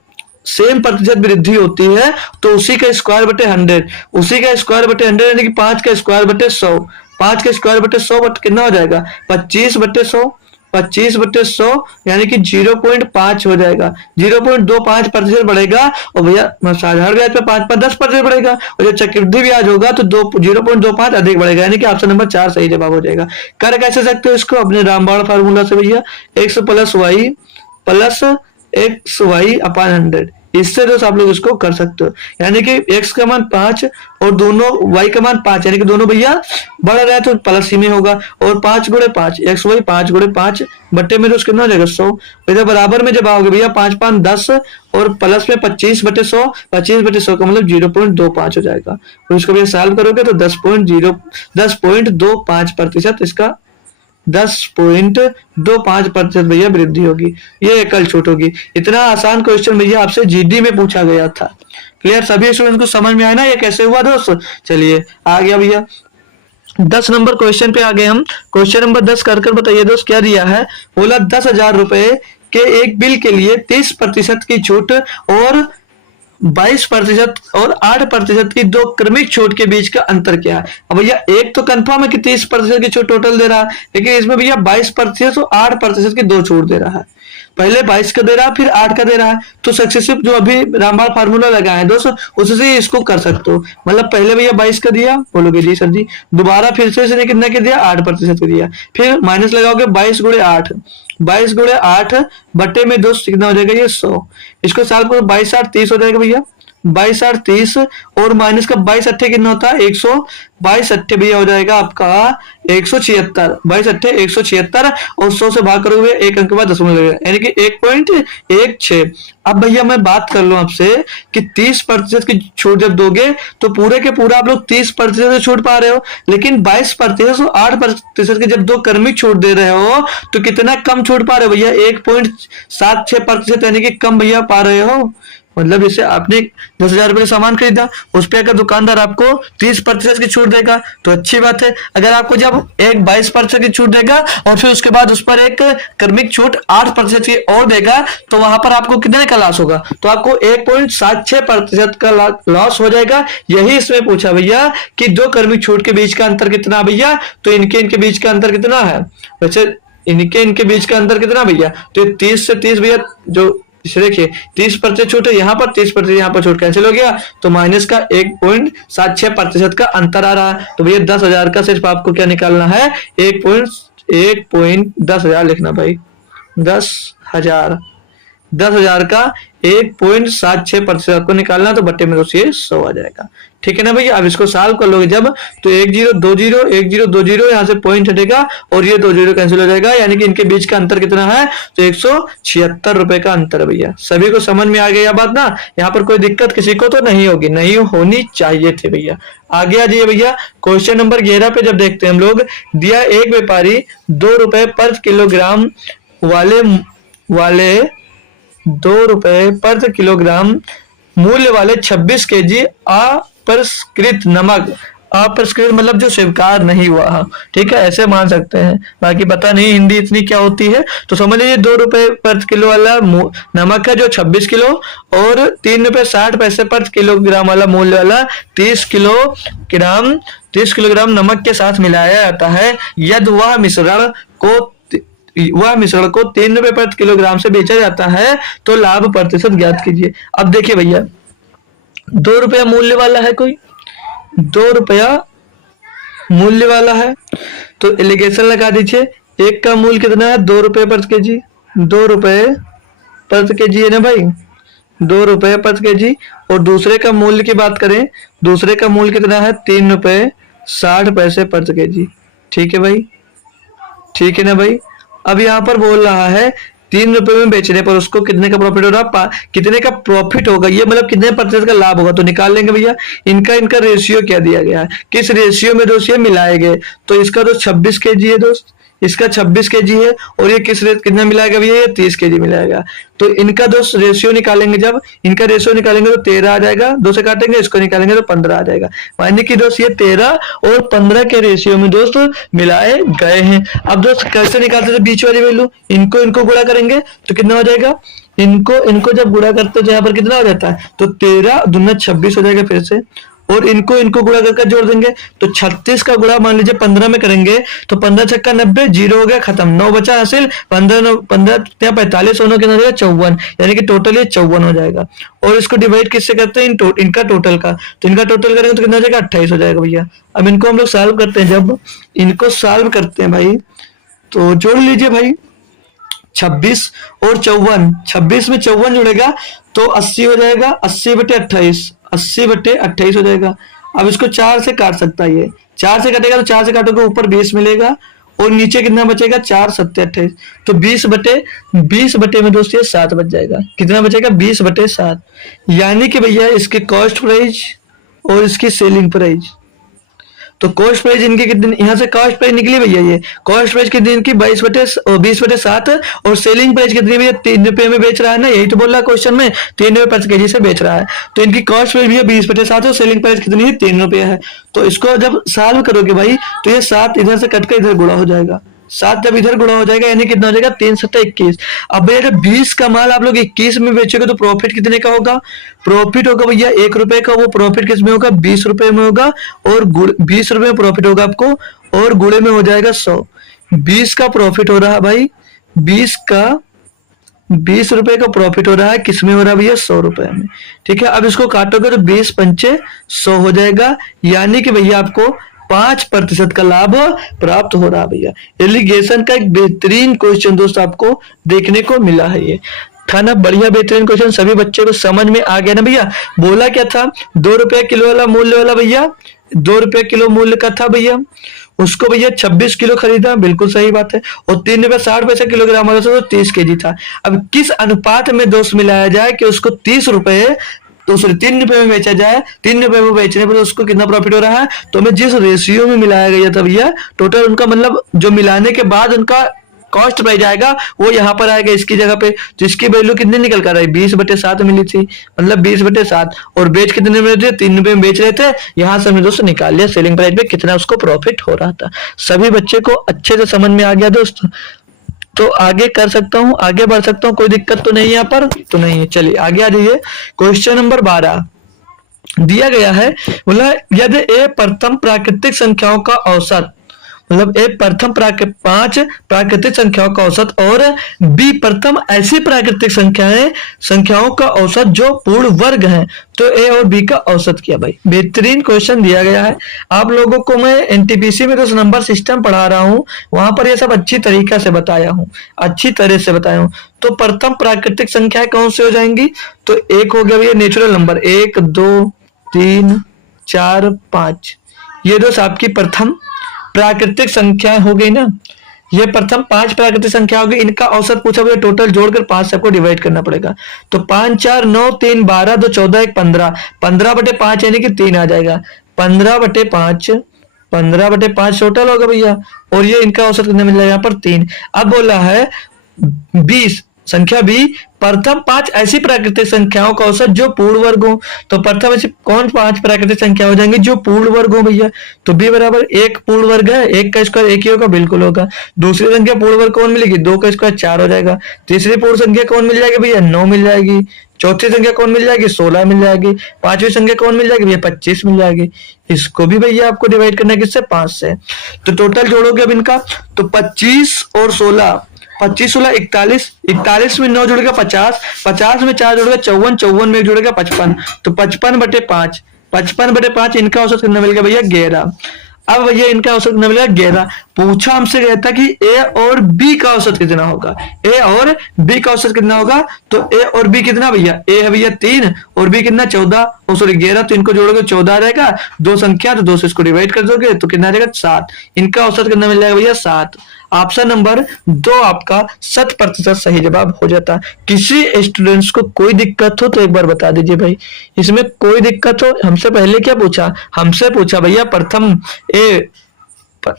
प्रतिशत वृद्धि होती है तो उसी का स्क्वायर बटे 100, यानी कि 5 का स्क्वायर बटे 100, 5 के स्क्वायर बटे 100 बट कितना हो जाएगा? 25 बटे 100 यानी कि 0.5 हो जाएगा। 0.25% बढ़ेगा, और भैया साधारण ब्याज पे 5-10% बढ़ेगा, और जब चक्रवृद्धि ब्याज होगा तो 0.25 अधिक बढ़ेगा, यानी कि ऑप्शन नंबर 4 सही जवाब हो जाएगा। कर कैसे सकते हो इसको? अपने रामबाण फार्मूला से भैया, x प्लस xy अपॉन 100, इससे दोस्त आप लोग इसको कर सकते हो। यानी कि x का मान 5 और दोनों y का मान 5, यानी कि दोनों भैया बढ़ रहा है तो प्लस ही में होगा, और 5 गुणे 5 xy 5 गुणे 5 बट्टे में दोस्त कितना हो जाएगा? 100। इधर बराबर में जब आओगे भैया 5 5 10 और प्लस में 25 बटे 100, 25 बटे 100 का मतलब 0.25 हो जाएगा, और इसको भैया सॉल्व करोगे तो 10.25% इसका 10.25% भैया वृद्धि होगी। ये एकल छूट होगी। इतना आसान क्वेश्चन भैया आपसे जीडी में पूछा गया था। क्लियर? सभी स्टूडेंट्स को समझ में आया ना ये कैसे हुआ दोस्त? चलिए आ गया भैया 10 नंबर क्वेश्चन पे आ गए हम। क्वेश्चन नंबर 10 कर बताइए दोस्त क्या दिया है? बोला 10,000 रुपए के एक बिल के लिए 30% की छूट और 22% और 8% की दो क्रमिक छूट के बीच का अंतर क्या है। अब भैया एक तो कंफर्म है कि 30% की छूट टोटल दे रहा है, लेकिन इसमें भैया 22% और 8% की दो छूट दे रहा है। पहले 22 का दे रहा है, फिर 8 का दे रहा है, तो सक्सेसिव जो अभी रामबाण फार्मूला लगाए हैं दोस्तों, उससे इसको कर सकते हो। मतलब पहले भैया 22 का दिया, बोलोगे जी सर जी, दोबारा फिर से इसने कितना के दिया, 8% का दिया, फिर माइनस लगाओगे 22 गुणे 8, 22 गुणे 8 बटे में दोस्त कितना हो जाएगा, ये 100। इसको साल को 22 8 30 हो जाएगा भैया, 22 8 30 और माइनस का 22 अट्ठे कितना होता है, 100, 22 अट्ठे भैया हो जाएगा आपका 176, 22 अट्ठे 176 और 100 से भाग करोगे एक अंक के बाद दशमलव लगेगा, यानी कि 1.16। अब भैया मैं बात कर लूं आपसे कि 30% की छूट जब दोगे तो पूरे के पूरा आप लोग 30% छूट पा रहे हो, लेकिन 22% और 8% की जब दो क्रमिक छूट दे रहे हो तो कितना कम छूट पा रहे हो भैया, 1.76%, यानी कि कम भैया पा रहे हो। मतलब जैसे आपने 10,000 रुपए का सामान खरीदा, उस पर अगर दुकानदार आपको 30% की छूट देगा तो अच्छी बात है। अगर आपको जब एक 22% की छूट देगा और फिर उसके बाद उस पर एक क्रमिक छूट 8% की और देगा तो वहां पर आपको कितने का लॉस होगा, तो आपको 1.76% का लॉस हो जाएगा। यही इसमें पूछा भैया कि दो क्रमिक छूट के बीच का अंतर कितना भैया, तो इनके बीच का अंतर कितना है, वैसे इनके बीच का अंतर कितना भैया, तो 30 से 30 भैया, जो इसे देखिए 30% छूट है यहाँ पर, 30% यहाँ पर छूट कैंसिल हो गया, तो माइनस का 1.76% का अंतर आ रहा है। तो भैया 10,000 का सिर्फ आपको क्या निकालना है, 1.10,000 लिखना भाई, 10,000 का 1.76% आपको निकालना, तो बट्टे में तो ये 100 आ जाएगा। ठीक है ना भैया। अब इसको सॉल्व कर लोगे जब, तो 1 0 2 0 1 0 2 0 यहाँ से पॉइंट हटेगा और ये 2 0 कैंसिल हो जाएगा, यानी कि इनके बीच का अंतर कितना है, तो 176 रुपए का अंतर है भैया। सभी को समझ में आ गया बात ना, यहाँ पर कोई दिक्कत किसी को तो नहीं होगी, नहीं होनी चाहिए थी भैया। आगे आ जाइए भैया, क्वेश्चन नंबर 11 पे जब देखते हैं हम लोग, दिया एक व्यापारी 2 रुपए पर किलोग्राम वाले 2 रुपए पर किलोग्राम मूल्य वाले 26 केजी अपरिष्कृत नमक, अपरिष्कृत मतलब जो स्वीकार नहीं हुआ, ठीक है, ऐसे मान सकते हैं, बाकी पता नहीं हिंदी इतनी क्या होती है। तो समझ लीजिए 2 रुपए पर किलो वाला नमक है जो 26 किलो, और 3 रुपए 60 पैसे पर किलोग्राम वाला मूल्य वाला 30 किलोग्राम नमक के साथ मिलाया जाता है। यदि वह मिश्रण को 3 रुपए प्रति किलोग्राम से बेचा जाता है तो लाभ प्रतिशत ज्ञात कीजिए। अब देखिए भैया 2 रुपया मूल्य वाला है, कोई 2 रुपया मूल्य वाला है, तो एलिगेशन लगा दीजिए। एक का मूल्य कितना है, 2 रुपए प्रति केजी, 2 रुपए प्रति केजी है ना भाई, 2 रुपए प्रति केजी। और दूसरे का मूल्य की बात करें, दूसरे का मूल्य कितना है, 3 रुपए 60 पैसे प्रति केजी। ठीक है भाई, ठीक है ना भाई। अब यहाँ पर बोल रहा है 3 रुपए में बेचने पर उसको कितने का प्रॉफिट हो रहा, कितने का प्रॉफिट होगा, ये मतलब कितने प्रतिशत का लाभ होगा, तो निकाल लेंगे भैया। इनका रेशियो क्या दिया गया है, किस रेशियो में दोस्त ये मिलाए गए, तो इसका तो 26 केजी है दोस्त, इसका 26 केजी है, और ये कितना मिलाएगा भैया, ये 30 केजी मिलाएगा। तो इनका दोस्त रेशियो निकालेंगे, जब इनका रेशियो निकालेंगे तो 13 आ जाएगा, 2 से काटेंगे, इसको निकालेंगे तो 15 आ जाएगा, यानी कि दोस्त ये 13 और 15 के रेशियो में दोस्त मिलाए गए हैं। अब दोस्त कैसे निकालते थे बीच वाली वैल्यू, इनको गुणा करेंगे तो कितना हो जाएगा, इनको जब गुणा करते हैं तो यहाँ पर कितना हो जाता है, तो 13 दूना 26 हो जाएगा फिर से, और इनको गुणा करके जोड़ देंगे तो 36 का गुणा मान लीजिए 15 में करेंगे तो 15 छक्का 90, 0 हो गया खत्म, 9 बचा हासिल, 15 45 होने के अंदर 54, यानी कि टोटल ये 54 हो जाएगा। और इसको डिवाइड किससे करते हैं, इनका टोटल का, तो इनका टोटल करेंगे तो कितना हो जाएगा, 28 हो जाएगा भैया। अब इनको हम लोग सॉल्व करते हैं, जब इनको सॉल्व करते हैं भाई तो जोड़ लीजिए भाई, 26 और 54, 26 में 54 जुड़ेगा तो 80 हो जाएगा, 80 बटे 28, 80 बटे 28 हो जाएगा। अब इसको 4 से काट सकता है, ये 4 से कटेगा तो 4 से काटोगे ऊपर 20 मिलेगा और नीचे कितना बचेगा, 4 7 28, तो 20 बटे में दोस्तों ये 7 बच जाएगा। कितना बचेगा, 20 बटे 7, यानी कि भैया इसकी कॉस्ट प्राइस और इसकी सेलिंग प्राइस, तो कॉस्ट प्राइस इनकी कितनी, यहाँ से कॉस्ट प्राइस निकली भैया, ये कॉस्ट प्राइस कितनी इनकी 20 बटे 7, और सेलिंग प्राइस कितनी भैया, 3 रुपए में बेच रहा है ना, यही तो बोल रहा है क्वेश्चन में, 3 रुपए प्रति केजी से बेच रहा है, तो इनकी कॉस्ट प्राइस भैया 20 बटे 7 और सेलिंग प्राइस कितनी है, 3 रुपया है। तो इसको जब सॉल्व करोगे भाई तो ये 7 इधर से कट कर इधर गुणा हो जाएगा, 7 जब इधर गुणा हो जाएगा यानी कितना हो जाएगा 3 7 21। अब भैया जब 20 का माल आप लोग 21 में बेचोगे तो प्रॉफिट कितने का होगा? प्रॉफिट होगा भैया 1 रुपए का, वो प्रॉफिट किस में होगा? 20 रुपए में होगा, और 20 रुपए में प्रॉफिट होगा आपको, और गुणे में हो जाएगा 100। 20 का प्रॉफिट हो रहा है भाई, 20 रुपए का प्रॉफिट हो रहा है, किसमें हो रहा है भैया? 100 रुपए में। ठीक है, अब इसको काटोगे तो 20 पंचे 100 हो जाएगा, यानी कि भैया आपको 5% का लाभ प्राप्त हो रहा है भैया। एलिगेशन का एक बेहतरीन क्वेश्चन दोस्त आपको देखने को मिला है, ये था ना बढ़िया बेहतरीन क्वेश्चन, सभी बच्चों को समझ में आ गया ना भैया। बोला क्या था? 2 रुपए किलो वाला मूल्य वाला भैया, 2 रुपए किलो मूल्य का था भैया, उसको भैया 26 किलो खरीदा, बिल्कुल सही बात है, और 3 रुपए 60 पैसे किलोग्राम वाला था तो 30 केजी था। अब किस अनुपात में दोस्त मिलाया जाए कि उसको 30 रुपए तो सॉरी 3 रुपए में बेचा जाए, 3 रुपए में बेचने पर उसको कितना प्रॉफिट हो रहा है? तो हमें जिस रेशियो में मिलाया गया था भैया, टोटल उनका मतलब जो मिलाने के बाद उनका कॉस्ट प्राइस आएगा वो यहाँ पर आएगा इसकी जगह पे, तो इसकी वैल्यू कितनी निकल कर आई? 20/7 मिली थी, मतलब 20/7, और बेच कितने में रहे थे? 3 रुपए में बेच रहे थे। यहाँ से हमने दोस्तों निकाल लिया सेलिंग प्राइस पे कितना उसको प्रॉफिट हो रहा था। सभी बच्चे को अच्छे से समझ में आ गया दोस्त, तो आगे कर सकता हूँ, आगे बढ़ सकता हूँ, कोई दिक्कत तो नहीं है यहाँ पर? तो नहीं है। चलिए आगे आ जाइए, क्वेश्चन नंबर 12 दिया गया है, बोला यदि ए प्रथम प्राकृतिक संख्याओं का औसत, मतलब ए प्रथम 5 प्राकृतिक संख्याओं का औसत और बी प्रथम ऐसी प्राकृतिक संख्याओं का औसत जो पूर्ण वर्ग हैं, तो ए और बी का औसत किया। भाई बेहतरीन क्वेश्चन दिया गया है। आप लोगों को मैं एनटीपीसी में तो नंबर सिस्टम पढ़ा रहा हूँ, वहां पर ये सब अच्छी तरीका से बताया हूँ, अच्छी तरह से बताया हूँ। तो प्रथम प्राकृतिक संख्याएं कौन से हो जाएंगी? तो एक हो गया भैया नेचुरल नंबर, 1 2 3 4 5, ये दोस्त आपकी प्रथम प्राकृतिक संख्या हो गई ना। ये प्रथम 5 प्राकृतिक संख्या होगी, इनका औसत पूछा भैया, टोटल जोड़कर 5 सबको डिवाइड करना पड़ेगा। तो 5 4 9 3 12 2 14 1 15, 15/5 यानी कि 3 आ जाएगा, 15/5 टोटल होगा भैया, और ये इनका औसत कितना मिल जाएगा? यहाँ पर 3। अब बोला है 20 संख्या बी प्रथम 5 ऐसी प्राकृतिक संख्याओं का औसत जो पूर्ण वर्ग हो। तो प्रथम ऐसी कौन 5 प्राकृतिक संख्या हो जाएंगी जो पूर्ण वर्ग हो भैया? तो बी बराबर 1 पूर्ण वर्ग है, 1 का स्क्वायर 1 ही होगा, बिल्कुल होगा। दूसरी संख्या पूर्ण वर्ग कौन मिलेगी? 2 का स्क्वायर 4 हो जाएगा। तीसरी पूर्ण संख्या कौन मिल जाएगी भैया? 9 मिल जाएगी। चौथी संख्या कौन मिल जाएगी? 16 मिल जाएगी। पांचवी संख्या कौन मिल जाएगी भैया? 25 मिल जाएगी। इसको भी भैया आपको डिवाइड करना है किससे? 5 से। तो टोटल जोड़ोगे अब इनका, तो 25 और 16, 25 16 41, 41 में 9 जुड़ेगा 50, 50 में 4 जुड़ेगा 54, 54 में 1 जुड़ेगा 55, तो 55/5, 55/5 इनका औसत कितना मिल गया भैया? 11। अब भैया इनका औसत कितना मिलेगा? 11। पूछा हमसे गया था कि ए और बी का औसत कितना होगा, ए और बी का औसत कितना होगा? तो ए और बी कितना भैया? ए है भैया 3 और बी कितना? 14, और सॉरी 11, तो इनको जोड़ोगे 14 आ जाएगा। दो संख्या तो 2 से इसको डिवाइड कर दोगे तो कितना आ जाएगा? 7। इनका औसत कितना मिल जाएगा भैया? 7। ऑप्शन नंबर 2 आपका 100% सही जवाब हो जाता। किसी स्टूडेंट्स को कोई दिक्कत हो तो एक बार बता दीजिए भाई, इसमें कोई दिक्कत हो। हमसे पहले क्या पूछा? हमसे पूछा भैया प्रथम ए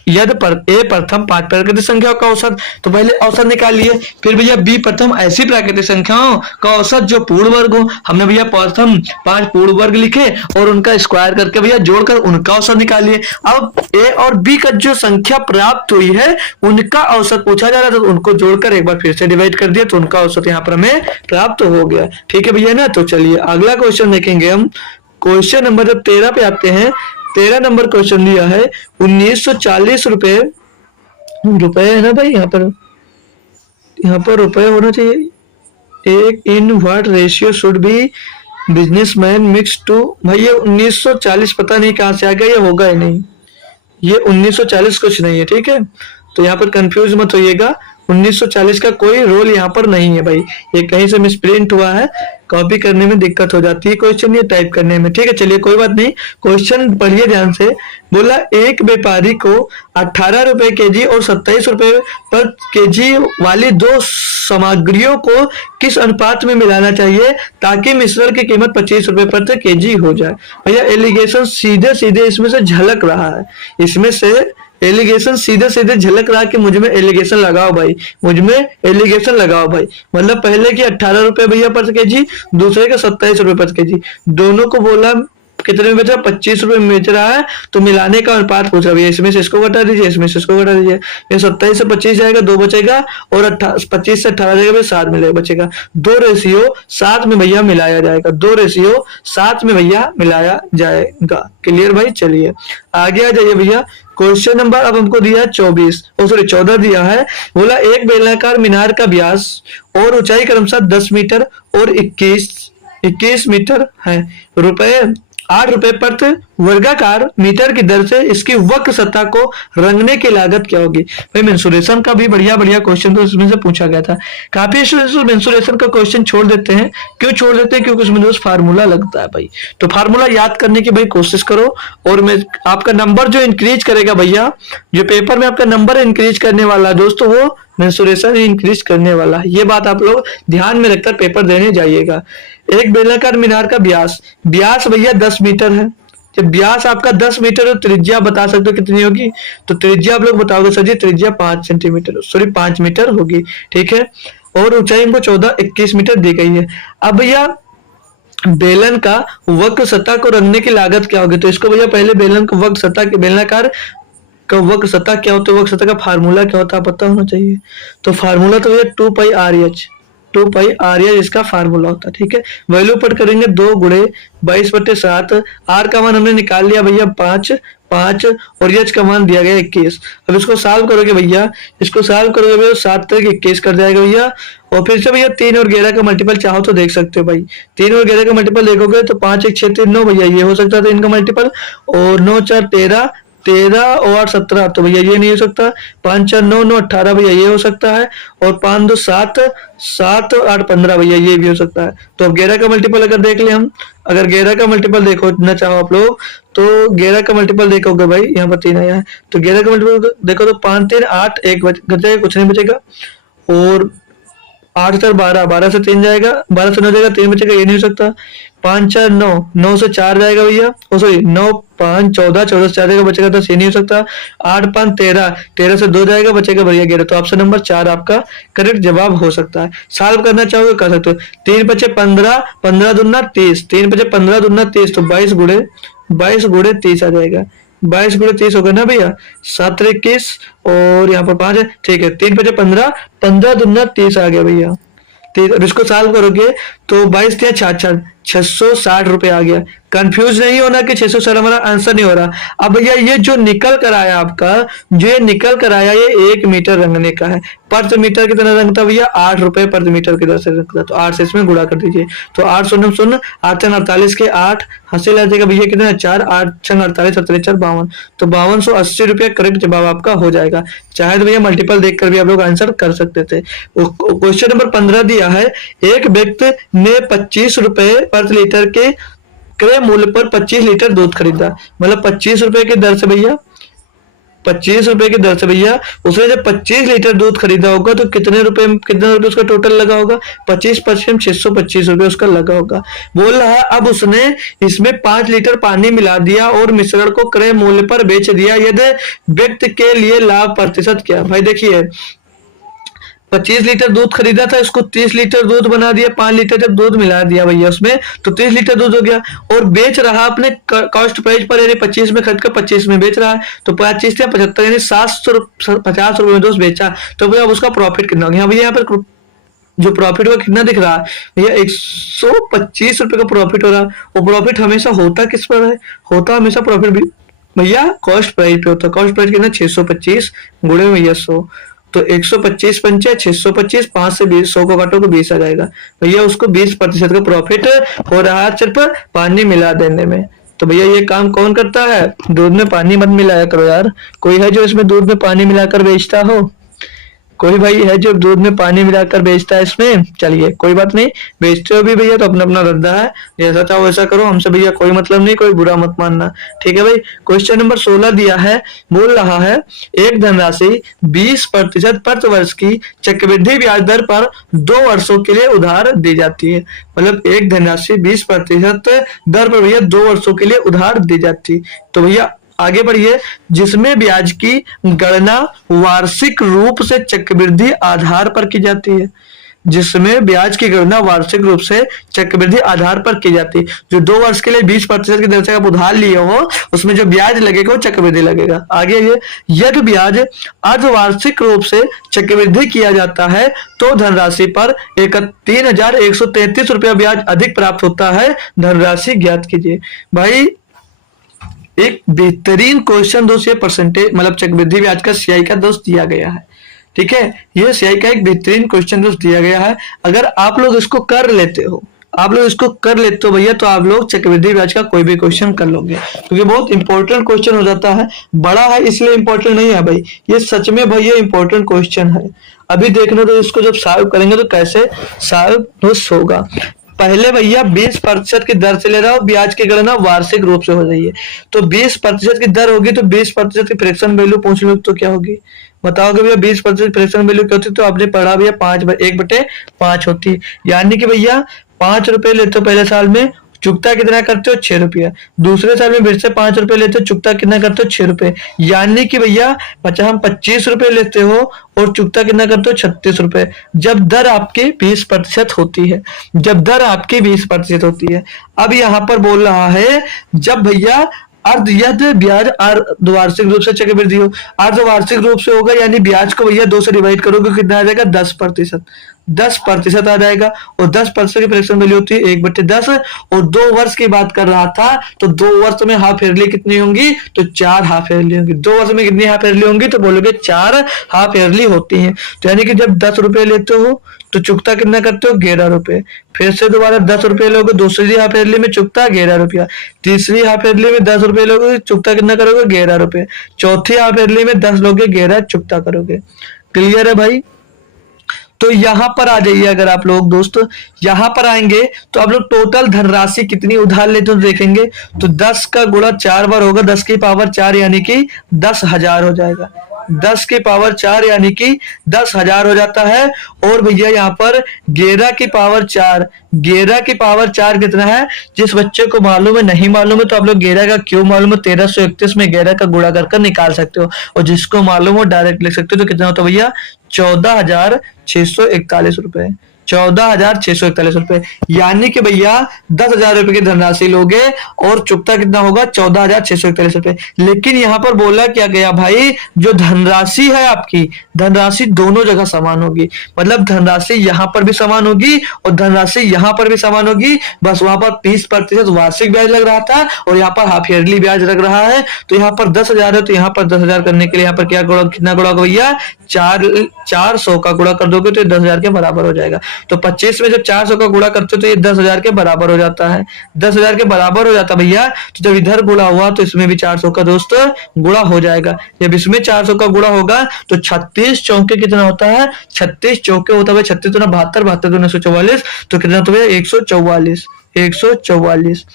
यदि ए प्रथम 5 प्राकृतिक संख्याओं का औसत, तो पहले औसत निकाल लिए। फिर भैया बी प्रथम ऐसी प्राकृतिक संख्याओं का औसत जो पूर्ण वर्ग हो, हमने भैया प्रथम 5 पूर्ण वर्ग लिखे और उनका स्क्वायर करके भैया जोड़कर उनका औसत निकाल लिए। अब ए और बी का जो संख्या प्राप्त हुई है उनका औसत पूछा जा रहा था, तो उनको जोड़कर एक बार फिर से डिवाइड कर दिया, तो उनका औसत यहाँ पर हमें प्राप्त हो गया। ठीक है भैया ना। तो चलिए अगला क्वेश्चन देखेंगे हम। क्वेश्चन नंबर जब 13 पे आते हैं, 13 नंबर क्वेश्चन दिया है 1940 रुपए है ना भाई, यहाँ पर रुपए होना चाहिए। एक in what ratio should be businessman mix to, भाई ये 1940 पता नहीं कहाँ से आ गया, ये होगा ही नहीं, ये 1940 कुछ नहीं है। ठीक है, तो यहाँ पर कंफ्यूज मत होइएगा, 1940 का कोई रोल यहाँ पर नहीं है भाई, ये कहीं से मिसप्रिंट हुआ है, कॉपी करने में दिक्कत हो जाती है क्वेश्चन, ये टाइप करने में। ठीक है, चलिए कोई बात नहीं, क्वेश्चन पढ़िए ध्यान से। बोला एक व्यापारी को 18 रुपए केजी और 27 रुपए पर केजी वाली 2 सामग्रियों को किस अनुपात में मिलाना चाहिए ताकि मिश्रण की कीमत 25 रुपए प्रति केजी हो जाए। भैया एलिगेशन सीधे सीधे इसमें से झलक रहा है, इसमें से एलिगेशन सीधे सीधे झलक रहा कि मुझ में एलिगेशन लगाओ भाई, मुझ में एलिगेशन लगाओ भाई। मतलब पहले की 18 रुपए भैया पर केजी, दूसरे के 27 रुपए पर केजी, दोनों को बोला कितने में बेच रहा है, 25 रुपए में बेच रहा है, तो मिलाने का अनुपात पूछ रहा है, इसमें से इसको घटा दीजिए, इसमें से इसको घटा दीजिए, ये 27 से 25 जाएगा, 2 बचेगा, और 25 से 18 जाएगा, 7 मिलेगा बचेगा, 2:7 में भैया मिलाया जाएगा, 2:7 में भैया मिलाया जाएगा। क्लियर भाई। चलिए आगे आ जाइए भैया। क्वेश्चन नंबर अब हमको दिया है 14 दिया है। बोला एक बेलनाकार मीनार का व्यास और ऊंचाई क्रमशः 10 मीटर और 21 मीटर है। 8 रुपए प्रति वर्गाकार मीटर की दर से इसकी वक्र सतह को रंगने की लागत क्या होगी। भाई मेंसुरेशन का भी बढ़िया क्वेश्चन तो इसमें से पूछा गया था। काफी स्टूडेंट्स मेंसुरेशन का क्वेश्चन छोड़ देते हैं। क्यों छोड़ देते हैं? क्योंकि उसमें दोस्त फार्मूला लगता है भाई। तो फार्मूला याद करने की भाई कोशिश करो, और मैं आपका नंबर जो इंक्रीज करेगा भैया, जो पेपर में आपका नंबर इंक्रीज करने वाला दोस्तों, वो मेंसुरेशन इंक्रीज करने वाला है। ये बात आप लोग ध्यान में रखकर पेपर देने जाइएगा। एक बेलनाकार मीनार का व्यास भैया 10 मीटर है। जब व्यास आपका 10 मीटर है, त्रिज्या बता सकते हो कितनी होगी, तो त्रिज्या आप लोग बताओगे सर जी, त्रिज्या 5 मीटर होगी। ठीक है, और ऊंचाई हमको 14-21 मीटर दी गई है। अब भैया बेलन का वक्र सतह को रंगने की लागत क्या होगी, तो इसको भैया पहले बेलन का वक्र सतह के बेलनाकार का वक्र सतह क्या होता है, वक्र सतह का फार्मूला क्या होता है पता होना चाहिए। तो फार्मूला तो भैया 2πr इसका फार्मूला होता है। ठीक है, वैल्यू पुट करेंगे 2 × 22/7। आर का मान हमने निकाल लिया भैया 5 और एच का मान दिया गया 21। अब इसको सॉल्व करोगे भैया, 7 तक 21 कर जाएगा भैया। और फिर से भैया 3 और 11 का मल्टीपल चाहो तो देख सकते हो भाई। 3 और 11 का मल्टीपल देखोगे तो 5 1 6 3 9 भैया ये हो सकता था इनका मल्टीपल, और 9 4 13 और 8 17, तो भैया ये नहीं हो सकता। 5 4 9 9 18 भैया ये हो सकता है, और 5 2 7 7 और 8 15 भैया ये भी हो सकता है। तो अब 11 का मल्टीपल अगर देख ले हम, अगर 11 का मल्टीपल देखना चाहो आप लोग, तो 11 का मल्टीपल देखोगे भाई, यहाँ पर 3 आया है, तो 11 का मल्टीपल देखो तो 5 3 8 1 बचेगा, कुछ नहीं बचेगा। और 8 4 12, 12 से 3 जाएगा, 12 से 9 जाएगा, 3 बचेगा, ये नहीं हो सकता। 5 4 9, 9 से 4 जाएगा भैया, सॉरी 9 5 14, 14 से 4 जाएगा, बचेगा 10, ये नहीं हो सकता। 8 5 13, 13 से 2 जाएगा, बचेगा भैया 11। तो ऑप्शन नंबर 4 आपका करेक्ट जवाब हो सकता है। सॉल्व करना चाहोगे कर सकते हो। 3 5 15, 15 दूना 30, 3 5 15 दूना 30, तो 22 × 30 आ जाएगा। 22 × 30 होगा ना भैया, 7 21, और यहाँ पर 5 है। ठीक है, 3 5 15, 15 दूना 30 आ गया भैया। अब इसको सॉल्व करोगे तो 22 × 6 660 रुपए आ गया। कंफ्यूज नहीं होना कि 660 हमारा आंसर नहीं हो रहा। अब भैया ये जो निकल कर आया आपका, जो ये निकल कर आया, ये 1 मीटर रंगने का है। प्रति मीटर कितना रंगता भैया, 8 रुपए प्रति मीटर की दर से रंगता। तो 8 से इसमें गुणा कर दीजिए, तो 8 शून्य 8 48 के 8 हासिल आ जाएगा भैया कितना, 4 8 6 48 48 4 52, तो 5280 रुपया करेक्ट जवाब आपका हो जाएगा। चाहे तो भैया मल्टीपल देखकर भी आप लोग आंसर कर सकते थे। क्वेश्चन नंबर 15 दिया है, एक व्यक्ति ने 25 रुपए प्रति लीटर के क्रय मूल्य पर 25 लीटर दूध खरीदा। मतलब 25 रुपए की दर से भैया, 25 रुपए की दर से भैया उसने जब 25 लीटर दूध खरीदा होगा, तो कितने रुपए उसका टोटल लगा होगा, 25 25 625 रुपए उसका लगा होगा। बोल रहा है अब उसने इसमें 5 लीटर पानी मिला दिया और मिश्रण को क्रय मूल्य पर बेच दिया, यदि व्यक्ति के लिए लाभ प्रतिशत क्या। भाई देखिए 25 लीटर दूध खरीदा था, इसको 30 लीटर दूध बना दिया, 5 लीटर जब दूध मिला दिया भैया उसमें, तो 30 लीटर दूध हो गया। और बेच रहा अपने कॉस्ट प्राइस पर, यानी 25 में खरीद कर 25 में बेच रहा है, तो 25 या 75 यानी 750 रुपए में दोस्त बेचा। तो भैया उसका प्रॉफिट कितना हो गया भैया, यहाँ पर जो प्रॉफिट हुआ कितना दिख रहा है भैया, 125 रुपए का प्रॉफिट हो रहा है। और प्रॉफिट हमेशा होता किस पर है, होता हमेशा प्रॉफिट भी भैया कॉस्ट प्राइस पे होता है। कॉस्ट प्राइस कितना, 625 गुणे भैया 100, तो 125 पंचे 625, 5 से 20, 100 को काटो तो 20 आ जाएगा भैया। उसको 20% का प्रॉफिट हो रहा है सिर्फ पानी मिला देने में। तो भैया ये काम कौन करता है, दूध में पानी मत मिलाया करो यार। कोई है जो इसमें दूध में पानी मिलाकर बेचता हो, कोई भाई है जो दूध में पानी मिलाकर बेचता है इसमें। चलिए कोई बात नहीं, बेचते हो भी भैया तो अपना अपना रद्दा है, जैसा चाहो वैसा करो, हमसे भैया कोई मतलब नहीं, कोई बुरा मत मानना। ठीक है भाई। क्वेश्चन नंबर 16 दिया है, बोल रहा है एक धनराशि 20% प्रति वर्ष की चक्रवृद्धि ब्याज दर पर 2 वर्षों के लिए उधार दी जाती है। मतलब एक धनराशि 20% दर पर भैया 2 वर्षों के लिए उधार दी जाती। तो भैया आगे बढ़िए, जिसमें ब्याज की गणना वार्षिक रूप से चक्रवृद्धि आधार पर की जाती है। जिसमें ब्याज की गणना वार्षिक रूप से चक्रवृद्धि आधार पर की जाती है। जो 2 वर्ष के लिए 20% की दर से आप उधार लिए हो, उसमें जो ब्याज लगेगा वो चक्रवृद्धि लगेगा। आगे ये यदि ब्याज अर्धवार्षिक रूप से चक्रवृद्धि किया जाता है तो धनराशि पर 3133 रुपया ब्याज अधिक प्राप्त होता है। धनराशि ज्ञात कीजिए। भाई एक बेहतरीन क्वेश्चन दोस्त, ये परसेंटेज मतलब चक्रवृद्धि ब्याज का सीआई का दोस्त दिया गया है। ठीक है, ये सीआई का एक बेहतरीन क्वेश्चन दोस्त दिया गया है। अगर आप लोग इसको कर लेते हो, आप लोग इसको कर लेते हो भैया, तो आप लोग चक्रवृद्धि ब्याज का कोई भी क्वेश्चन कर लोगे, क्योंकि बहुत इंपॉर्टेंट क्वेश्चन हो जाता है। बड़ा है इसलिए इंपॉर्टेंट नहीं है भाई, ये सच में भैया इंपॉर्टेंट क्वेश्चन है। अभी देखना तो इसको जब सॉल्व करेंगे तो कैसे सॉल्व दोस्त होगा। पहले भैया 20% की दर से ले रहा हो, ब्याज की गणना वार्षिक रूप से हो रही है, तो 20% की दर होगी तो 20% की फ्रैक्शन वैल्यू पूछ लो तो क्या होगी, बताओगे भैया 20% फ्रैक्शन वैल्यू क्या होती है। तो आपने पढ़ा भैया 1/5 होती है, यानी कि भैया 5 रुपए लेते हो पहले साल में, चुकता कितना करते हो 6 रुपया। दूसरे साल में फिर से 5 रुपए लेते हो, चुकता कितना करते हो 6 रुपए। यानी कि भैया हम 25 रुपए लेते हो और चुकता कितना करते हो 36 रुपए, जब दर आपकी 20% होती है, जब दर आपकी 20% होती है। अब यहाँ पर बोल रहा है जब भैया यदि ब्याज अर्धवार्षिक रूप से चक्रवृद्धि हो, अर्धवार्षिक रूप से होगा यानी ब्याज को भैया 2 से डिवाइड करोगे कितना आ जाएगा 10%, 10% आ जाएगा। और 10% की फ्रैक्शन वैल्यू होती है 1/10। और 2 वर्ष की बात कर रहा था, तो 2 वर्ष में हाफ ईयरली कितनी होंगी, तो 4 हाफ ईयरली होंगी। 2 वर्ष में कितनी हाफ ईयरली होंगी, तो बोलोगे 4 हाफ ईयरली होती हैं। तो यानी कि जब 10 रुपए लेते हो तो चुकता कितना करते हो 11 रुपए, फिर से दोबारा 10 रुपए लोगे, दूसरी हाफ ईयरली में चुकता 11 रुपया, तीसरी हाफ ईयरली में 10 रुपए लोगे, चुकता कितना करोगे 11 रुपए, चौथी हाफ ईयरली में 10 लोगे, 11 चुकता करोगे। क्लियर है भाई। तो यहां पर आ जाइए, अगर आप लोग दोस्त यहां पर आएंगे तो आप लोग टोटल धनराशि कितनी उधार लेते हो देखेंगे, तो 10 का गुणा 4 बार होगा, 10 की पावर 4 यानी कि 10,000 हो जाएगा। 10 की पावर 4 यानी कि 10,000 हो जाता है। और भैया यहाँ पर 11 की पावर 4, 11 की पावर 4 कितना है, जिस बच्चे को मालूम है नहीं मालूम है तो आप लोग 11 का क्यों मालूम है 1331 में 11 का गुणा कर निकाल सकते हो, और जिसको मालूम हो डायरेक्ट लिख सकते हो। तो कितना होता है भैया 14,641 रुपए, 14,641 रुपए। यानी कि भैया 10,000 रुपए की धनराशि लोगे और चुकता कितना होगा 14,641 रुपए। लेकिन यहाँ पर बोला क्या गया भाई, जो धनराशि है आपकी, धनराशि दोनों जगह समान होगी, मतलब धनराशि यहाँ पर भी समान होगी और धनराशि यहाँ पर भी समान होगी। बस वहां पर 30% वार्षिक ब्याज लग रहा था और यहाँ पर हाफ ईयरली ब्याज लग रहा है। तो यहाँ पर 10,000 है तो यहाँ पर 10,000 करने के लिए यहाँ पर क्या गुणा, कितना गुणा भैया 400 का गुणा कर दोगे तो ये 10,000 के बराबर हो जाएगा। तो 25 में जब 400 का गुणा करते हो तो ये 10,000 के बराबर हो जाता है, 10,000 के बराबर हो जाता भैया। तो जब इधर गुणा हुआ तो इसमें भी 400 का दोस्त गुणा हो जाएगा। जब इसमें 400 का गुणा होगा तो 36 चौके कितना होता है, 36 चौके होता है 36 दूना 72, 72 दूना 144, तो कितना होता है 144, 144,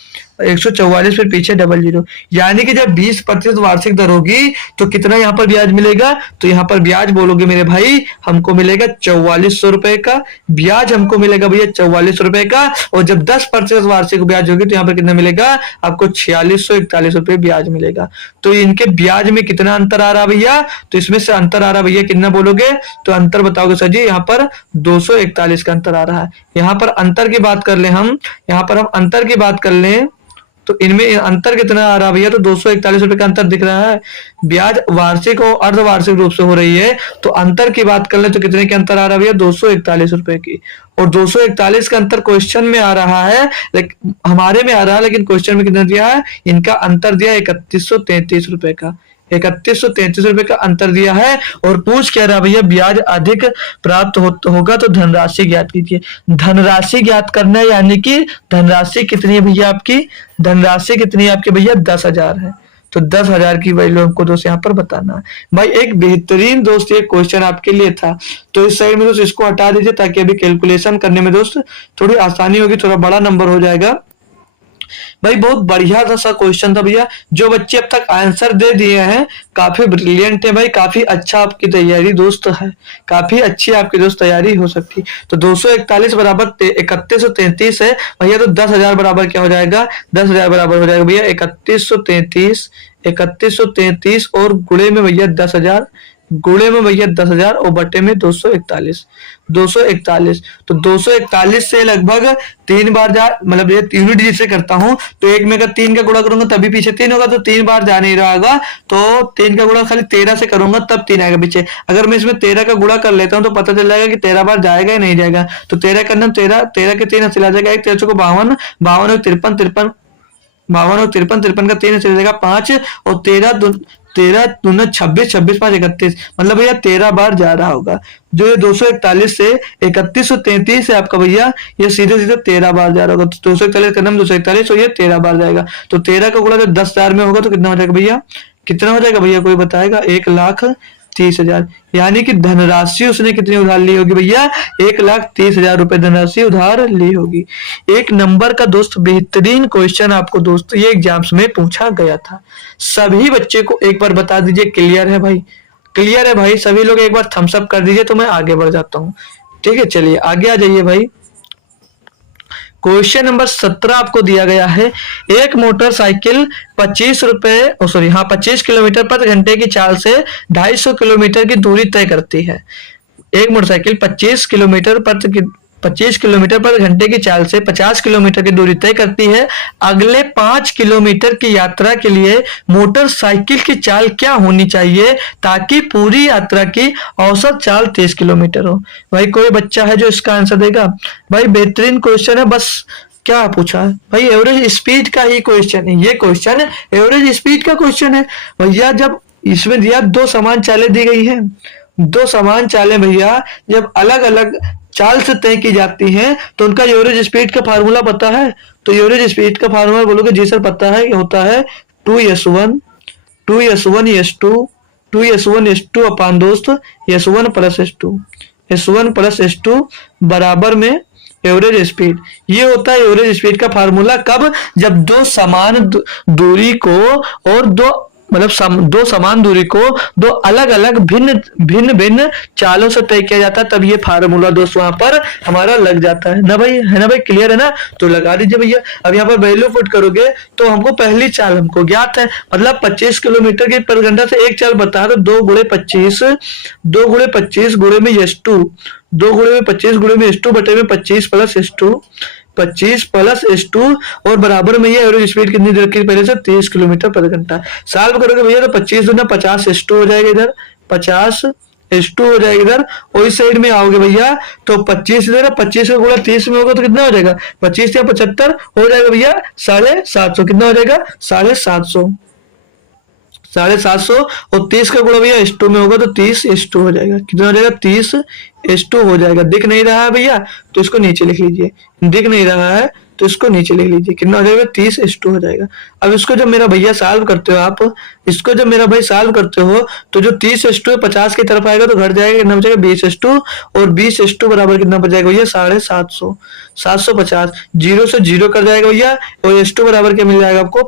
144 फिर पीछे डबल जीरो। यानी कि जब 20% वार्षिक दर होगी तो कितना यहाँ पर ब्याज मिलेगा, तो यहाँ पर ब्याज बोलोगे मेरे भाई हमको मिलेगा 4400 रुपए का ब्याज, हमको मिलेगा भैया 4400 रुपए का। और जब 10% वार्षिक ब्याज होगी तो यहाँ पर कितना मिलेगा आपको 4641 रुपए ब्याज मिलेगा। तो इनके ब्याज में कितना अंतर आ रहा भैया, तो इसमें से अंतर आ रहा भैया कितना बोलोगे, तो अंतर बताओगे सर जी यहाँ पर 241 का अंतर आ रहा है। यहाँ पर अंतर की बात कर ले हम, यहाँ पर हम अंतर की बात कर लें तो इनमें अंतर कितना आ रहा भैया, तो 241 रुपए का अंतर दिख रहा है। ब्याज वार्षिक और अर्धवार्षिक रूप से हो रही है, तो अंतर की बात कर ले तो कितने के अंतर आ रहा है भैया 241 रुपए की। और 241 का अंतर क्वेश्चन में आ रहा है, लेकिन हमारे में आ रहा है, लेकिन क्वेश्चन में कितना दिया है, इनका अंतर दिया 3133 रुपए का, 3133 रुपए का अंतर दिया है। और पूछ क्या रहा भैया ब्याज अधिक प्राप्त होगा तो धनराशि ज्ञात कीजिए। धनराशि ज्ञात करना है, यानी कि धनराशि कितनी है भैया आपकी, धनराशि कितनी है आपकी भैया 10,000 है। तो 10,000 की वैल्यू हमको दोस्त यहाँ पर बताना है। भाई एक बेहतरीन दोस्त ये क्वेश्चन आपके लिए था, तो इस साइड में दोस्त इसको हटा दीजिए ताकि अभी कैलकुलेशन करने में दोस्त थोड़ी आसानी होगी, थोड़ा बड़ा नंबर हो जाएगा। भाई बहुत बढ़िया सा क्वेश्चन था भैया, जो बच्चे अब तक आंसर दे दिए हैं काफी ब्रिलियंट है भाई, काफी अच्छा आपकी तैयारी दोस्त है, काफी अच्छी आपकी दोस्त तैयारी हो सकती। तो 241 बराबर 3133 है भैया, तो 10,000 बराबर क्या हो जाएगा, 10,000 बराबर हो जाएगा भैया 3133, 3133 और गुणे में भैया 10,000, गुणे में भैया 10,000 और बटे में 241, 241। तो 241 से लगभग 3 बार जा, मतलब ये यूनिट डिजिट से करता हूं तो एक में अगर 3 का गुणा करूंगा तभी पीछे 3 होगा, तो 3 बार जा नहीं रहा होगा, तो 3 का गुणा खाली 13 से करूंगा तब 3 आएगा पीछे। अगर मैं इसमें 13 का गुणा कर लेता हूं तो पता चल जाएगा कि 13 बार जाएगा या नहीं जाएगा। तो 13 का नाम 13, 13 के 3 चला जाएगा, 1 13 को 52, 52 और 53, 53, 52 और 53, 53 का 3 चला जाएगा 5 और 13 दूना 26, 26 5 31, मतलब भैया 13 बार जा रहा होगा। जो ये 241 से 3133 है आपका भैया, ये सीधे सीधे 13 बार जा रहा होगा। तो 241 का नाम 241 और ये 13 बार जाएगा। तो 13 का गुणा जब 10,000 में होगा तो कितना हो जाएगा भैया, कितना हो जाएगा भैया, कोई बताएगा? 1,30,000। यानी कि धनराशि उसने कितनी उधार ली होगी भैया, 1,30,000 रुपए धनराशि उधार ली होगी। एक नंबर का दोस्त बेहतरीन क्वेश्चन आपको दोस्त ये एग्जाम्स में पूछा गया था। सभी बच्चे को एक बार बता दीजिए क्लियर है भाई, क्लियर है भाई? सभी लोग एक बार थम्स अप कर दीजिए तो मैं आगे बढ़ जाता हूँ। ठीक है, चलिए आगे आ जाइए भाई। क्वेश्चन नंबर 17 आपको दिया गया है। एक मोटरसाइकिल 25 रुपए सॉरी हाँ 25 किलोमीटर पर घंटे की चाल से 250 किलोमीटर की दूरी तय करती है। एक मोटरसाइकिल 25 किलोमीटर पर घंटे की चाल से 50 किलोमीटर की दूरी तय करती है। अगले 5 किलोमीटर की यात्रा के लिए मोटरसाइकिल की चाल क्या होनी चाहिए ताकि पूरी यात्रा की औसत चाल 30 किलोमीटर हो? भाई कोई बच्चा है जो इसका आंसर देगा? भाई बेहतरीन क्वेश्चन है, बस क्या पूछा है भाई, एवरेज स्पीड का ही क्वेश्चन है ये। क्वेश्चन एवरेज स्पीड का क्वेश्चन है भैया। जब इसमें दिया दो समान चालें दी गई हैं, दो समान चालें भैया जब अलग अलग चाल से तय की जाती हैं तो उनका एवरेज स्पीड का फार्मूला पता है? तो एवरेज स्पीड का फार्मूला बोलोगे जी सर पता है, होता है 2s1 2s1s2 2s1s2 अपान दोस्त s1 plus s2, s1 plus s2 बराबर में एवरेज स्पीड। ये होता है एवरेज स्पीड का फार्मूला। कब? जब दो समान दूरी को और दो समान दूरी को दो अलग अलग भिन्न चालों से तय किया जाता है, तब ये फार्मूला दोस्त वहां पर हमारा लग जाता है ना भाई, है ना भाई, क्लियर है ना? तो लगा दीजिए भैया। अब यहाँ पर वैल्यू पुट करोगे तो हमको पहली चाल हमको ज्ञात है, मतलब 25 किलोमीटर की पर घंटा से एक चाल बता दो, 2 गुणे 25 गुणे में s2, 2 गुणे में 25 गुणे में s2 बटे में 25 प्लस s2, 25 प्लस s2 और बराबर में ये एवरेज स्पीड कितनी देर की पहले से 30 किलोमीटर पर घंटा। सॉल्व करोगे भैया तो 25 दूना 50 s2 हो जाएगा, इधर 50 s2 हो जाएगा इधर, और इस साइड में आओगे भैया तो 25 इधर 25 का गुणा 30 में होगा तो कितना हो जाएगा, 25 या 75 हो जाएगा भैया 750। कितना हो जाएगा 750, 750 और 30 का गुणा भैया s2 में होगा तो 30 s2 हो जाएगा। कितना हो जाएगा 30 s2 हो जाएगा। दिख नहीं रहा है भैया तो इसको नीचे लिख लीजिए, दिख नहीं रहा है तो इसको नीचे लिख लीजिए। कितना हो जाएगा 30 s2 हो जाएगा। अब इसको जब मेरा भैया सॉल्व करते हो आप, इसको जब मेरा भाई सॉल्व करते हो तो जो 30 s2 50 की तरफ आएगा तो घट जाएगा, कितना बचेगा 20 s2 और 20 s2 बराबर कितना बचेगा भैया 750, 750 जीरो से जीरो कर जाएगा भैया, और s2 बराबर क्या मिल जाएगा आपको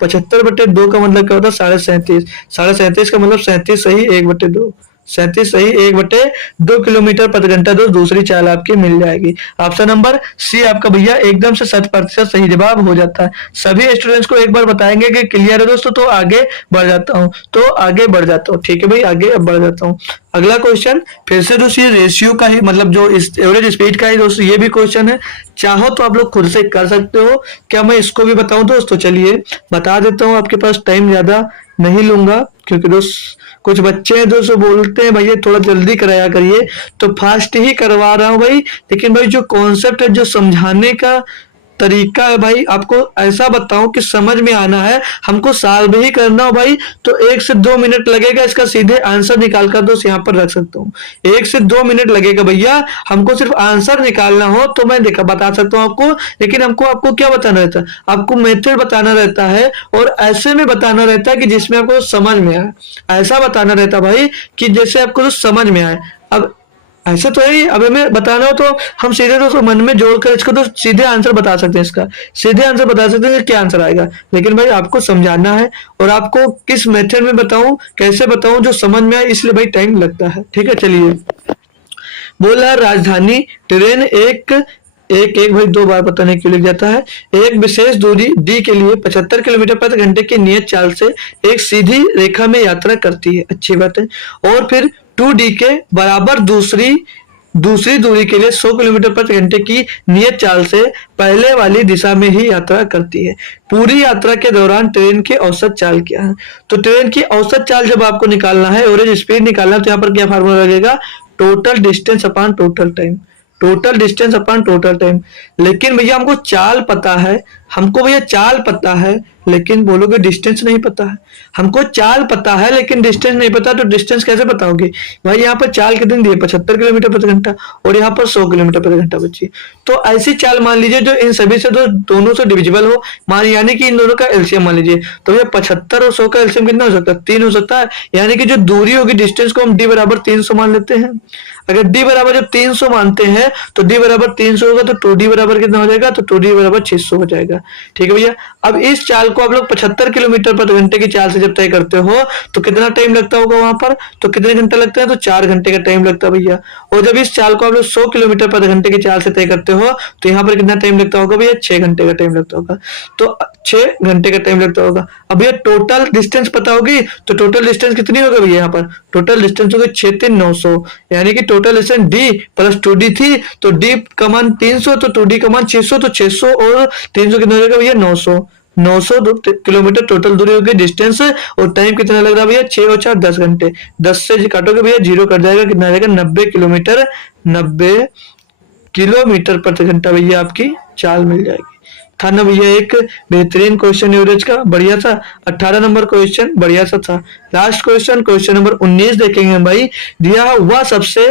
75/2 का मतलब क्या होता है 37.5, 37.5 का मतलब 37 सही 1/2, 37 सही 1/2 किलोमीटर प्रति घंटा दो दूसरी चाल आपकी मिल जाएगी। ऑप्शन नंबर सी आपका भैया एकदम से 100% सही जवाब हो जाता है। सभी स्टूडेंट्स को एक बार बताएंगे कि क्लियर है दोस्तों, तो आगे बढ़ जाता हूँ ठीक है भाई, आगे अब बढ़ जाता हूँ। अगला क्वेश्चन फिर से दोस्तों ये रेशियो का ही, मतलब जो इस एवरेज स्पीड का ही दोस्तों ये भी क्वेश्चन है। चाहो तो आप लोग खुद से कर सकते हो, क्या मैं इसको भी बताऊं दोस्तों? चलिए बता देता हूँ, आपके पास टाइम ज्यादा नहीं लूंगा क्योंकि दोस्त कुछ बच्चे हैं दोस्तों बोलते हैं भैया थोड़ा जल्दी कराया करिए, तो फास्ट ही करवा रहा हूं भाई। लेकिन भाई जो कॉन्सेप्ट है, जो समझाने का तरीका है भाई, आपको ऐसा बताऊं कि समझ में आना है, हमको सॉल्व ही करना हो भाई तो 1 से 2 मिनट लगेगा, इसका सीधे आंसर निकाल कर दोस्त यहाँ पर रख सकता हूँ। 1 से 2 मिनट लगेगा भैया, हमको सिर्फ आंसर निकालना हो तो मैं बता सकता हूँ आपको। लेकिन आपको क्या बताना रहता है, आपको मेथड बताना रहता है, और ऐसे में बताना रहता है कि जिसमें आपको समझ में आए। ऐसा बताना रहता है भाई कि जैसे आपको समझ में आए। अब ऐसा तो है, अब हमें बताना हो तो हम सीधे तो मन में जोड़कर इसको तो सीधे आंसर बता सकते हैं, इसका सीधे आंसर बता सकते हैं क्या आंसर आएगा। लेकिन भाई आपको समझाना है, और आपको किस मेथड में बताऊं, कैसे बताऊं जो समझ में आए, इसलिए भाई टाइम लगता है। ठीक है, चलिए बोला राजधानी ट्रेन एक एक एक भाई दो बार पता नहीं क्यों लिख जाता है। एक विशेष दूरी डी के लिए 75 किलोमीटर प्रति घंटे की नियत चाल से एक सीधी रेखा में यात्रा करती है, अच्छी बात है। और फिर 2D के बराबर दूसरी दूसरी दूरी के लिए 100 किलोमीटर प्रति घंटे की नियत चाल से पहले वाली दिशा में ही यात्रा करती है। पूरी यात्रा के दौरान ट्रेन की औसत चाल क्या है? तो ट्रेन की औसत चाल जब आपको निकालना है, एवरेज स्पीड निकालना है, तो यहाँ पर क्या फार्मूला लगेगा? Total distance upon total time, total distance upon total time. लेकिन भैया हमको चाल पता है, हमको भैया चाल पता है, लेकिन बोलोगे डिस्टेंस नहीं पता है। हमको चाल पता है लेकिन डिस्टेंस नहीं पता, तो डिस्टेंस कैसे पता होगी भाई? यहाँ पर चाल कितनी दी है? 75 किलोमीटर प्रति घंटा, और यहाँ पर 100 किलोमीटर प्रति घंटा बची। तो ऐसी चाल मान लीजिए जो इन सभी से दोनों से डिविजिबल हो, मान यानी कि इन दोनों का एलसीएम मान लीजिए। तो भैया 75 और 100 का एलसीएम कितना हो सकता है? 3 हो सकता है। यानी कि जो दूरी होगी डिस्टेंस को हम डी बराबर 300 मान लेते हैं। अगर डी बराबर जब 300 मानते हैं तो डी बराबर 300 होगा, तो 2D बराबर कितना हो जाएगा? तो 2D बराबर 600 हो जाएगा। ठीक है भैया। अब इस चाल को आप लोग 75 किलोमीटर प्रति घंटे की चाल से जब तय करते हो तो कितना टाइम लगता होगा वहां पर? तो कितने घंटे लगते हैं? तो 4 घंटे का टाइम लगता है भैया। और जब इस चाल को आप लोग 100 किलोमीटर प्रति घंटे की चाल से तय करते हो तो यहाँ पर कितना टाइम लगता होगा भैया? 6 घंटे का टाइम लगता होगा। तो 6 घंटे का टाइम लगता होगा। अब ये टोटल डिस्टेंस पता होगी, तो टोटल डिस्टेंस कितनी होगी भैया? यहाँ पर टोटल डिस्टेंस होगी 6-3-900, यानी कि total distance D plus 2D थी, तो डी का मान 300, तो 2D का मान 600, तो 600 और 300 कितना हो जाएगा भैया? 900। 900 किलोमीटर टोटल दूरी होगी डिस्टेंस। और टाइम कितना लग रहा है भैया? 6 और 4 10 घंटे। 10 से काटोगे भैया 0 कट जाएगा, कितना आ जाएगा? 90 किलोमीटर, 90 किलोमीटर प्रति घंटा भैया आपकी चाल मिल जाएगी। था ना भैया एक बेहतरीन क्वेश्चन एवरेज का, बढ़िया सा 18 नंबर क्वेश्चन बढ़िया सा था। लास्ट क्वेश्चन, क्वेश्चन नंबर 19 देखेंगे भाई। दिया हुआ सबसे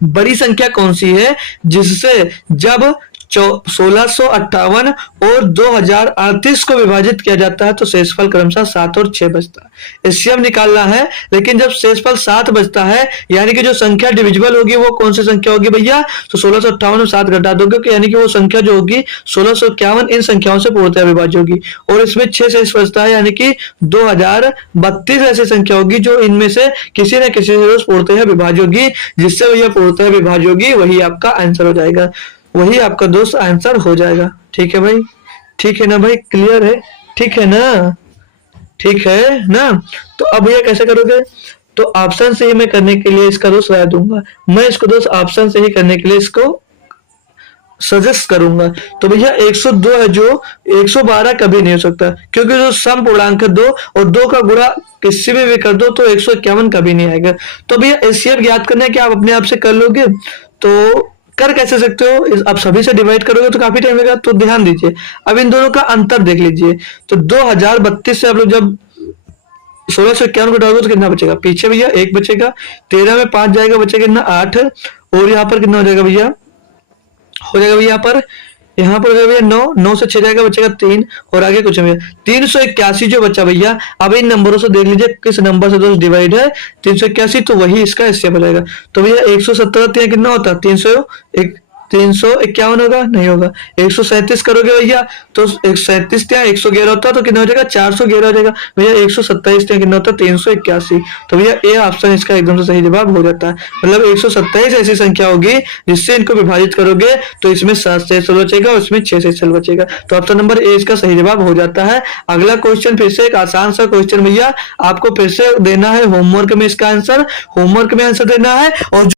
बड़ी संख्या कौन सी है जिससे जब 1658 और 2038 को विभाजित किया जाता है तो शेषफल क्रमशः 7 और 6 बचता है। एलसीएम निकालना है, लेकिन जब शेषफल 7 बचता है यानी कि जो संख्या डिविजिबल होगी वो कौन सी संख्या होगी भैया? तो 1658 में 7 घटा दोगे, यानी कि वो संख्या जो होगी 1651 इन संख्याओं से पूर्णतः विभाज्य होगी। और इसमें 6 शेष बचता है, यानी कि 2032 ऐसी संख्या होगी जो इनमें से किसी न किसी से पूर्णतः विभाज्य होगी। जिससे भैया पूर्णतः विभाज्य होगी वही आपका आंसर हो जाएगा, वही आपका दोस्त आंसर हो जाएगा। ठीक है भाई, ठीक है ना भाई? क्लियर है? ठीक है ना? ठीक है ना? तो अब भैया कैसे करोगे? तो ऑप्शन से ही मैं करने के लिए इसका दोस्त राय दूंगा, मैं इसको दोस्त ऑप्शन से ही करने के लिए इसको सजेस्ट करूंगा। तो भैया 102 है जो 112 कभी नहीं हो सकता, क्योंकि जो सम पूर्णांक है 2 और 2 का गुणा किसी में भी कर दो तो 151 कभी नहीं आएगा। तो भैया एलसीएम ज्ञात करना है कि आप अपने आप से कर लोगे, तो कर कैसे सकते हो? आप सभी से डिवाइड करोगे तो काफी टाइम लगेगा। तो ध्यान दीजिए, अब इन दोनों का अंतर देख लीजिए। तो 2032 से आप लोग जब 1651 को डालोगे तो कितना बचेगा? पीछे भैया 1 बचेगा, 13 में 5 जाएगा, बचेगा कितना? 8। और यहाँ पर कितना हो जाएगा भैया? हो जाएगा भैया यहाँ पर हो जाएगा भैया 9, 9 से 6 जाएगा, बचेगा 3। और आगे कुछ भैया 381 जो बचा भैया। अब इन नंबरों से देख लीजिए किस नंबर से दोस्त डिवाइड है 381, तो वही इसका हिस्सा बनेगा। तो भैया 117 कितना होता है? 351 होगा? नहीं होगा। 137 करोगे भैया तो 137 त्या 111 होता है, तो कितना हो जाएगा? 411 हो जाएगा भैया। 127 त्या कितना होता है? 381। तो भैया ए ऑप्शन इसका एकदम से सही जवाब हो जाता है। मतलब 127 ऐसी संख्या होगी जिससे इनको विभाजित करोगे तो इसमें 7 से शेष बचेगा और इसमें 6 से शेष बचेगा। तो ऑप्शन नंबर ए इसका सही जवाब हो जाता है। अगला क्वेश्चन फिर से एक आसान सा क्वेश्चन भैया, आपको फिर से देना है होमवर्क में इसका आंसर, होमवर्क में आंसर देना है। और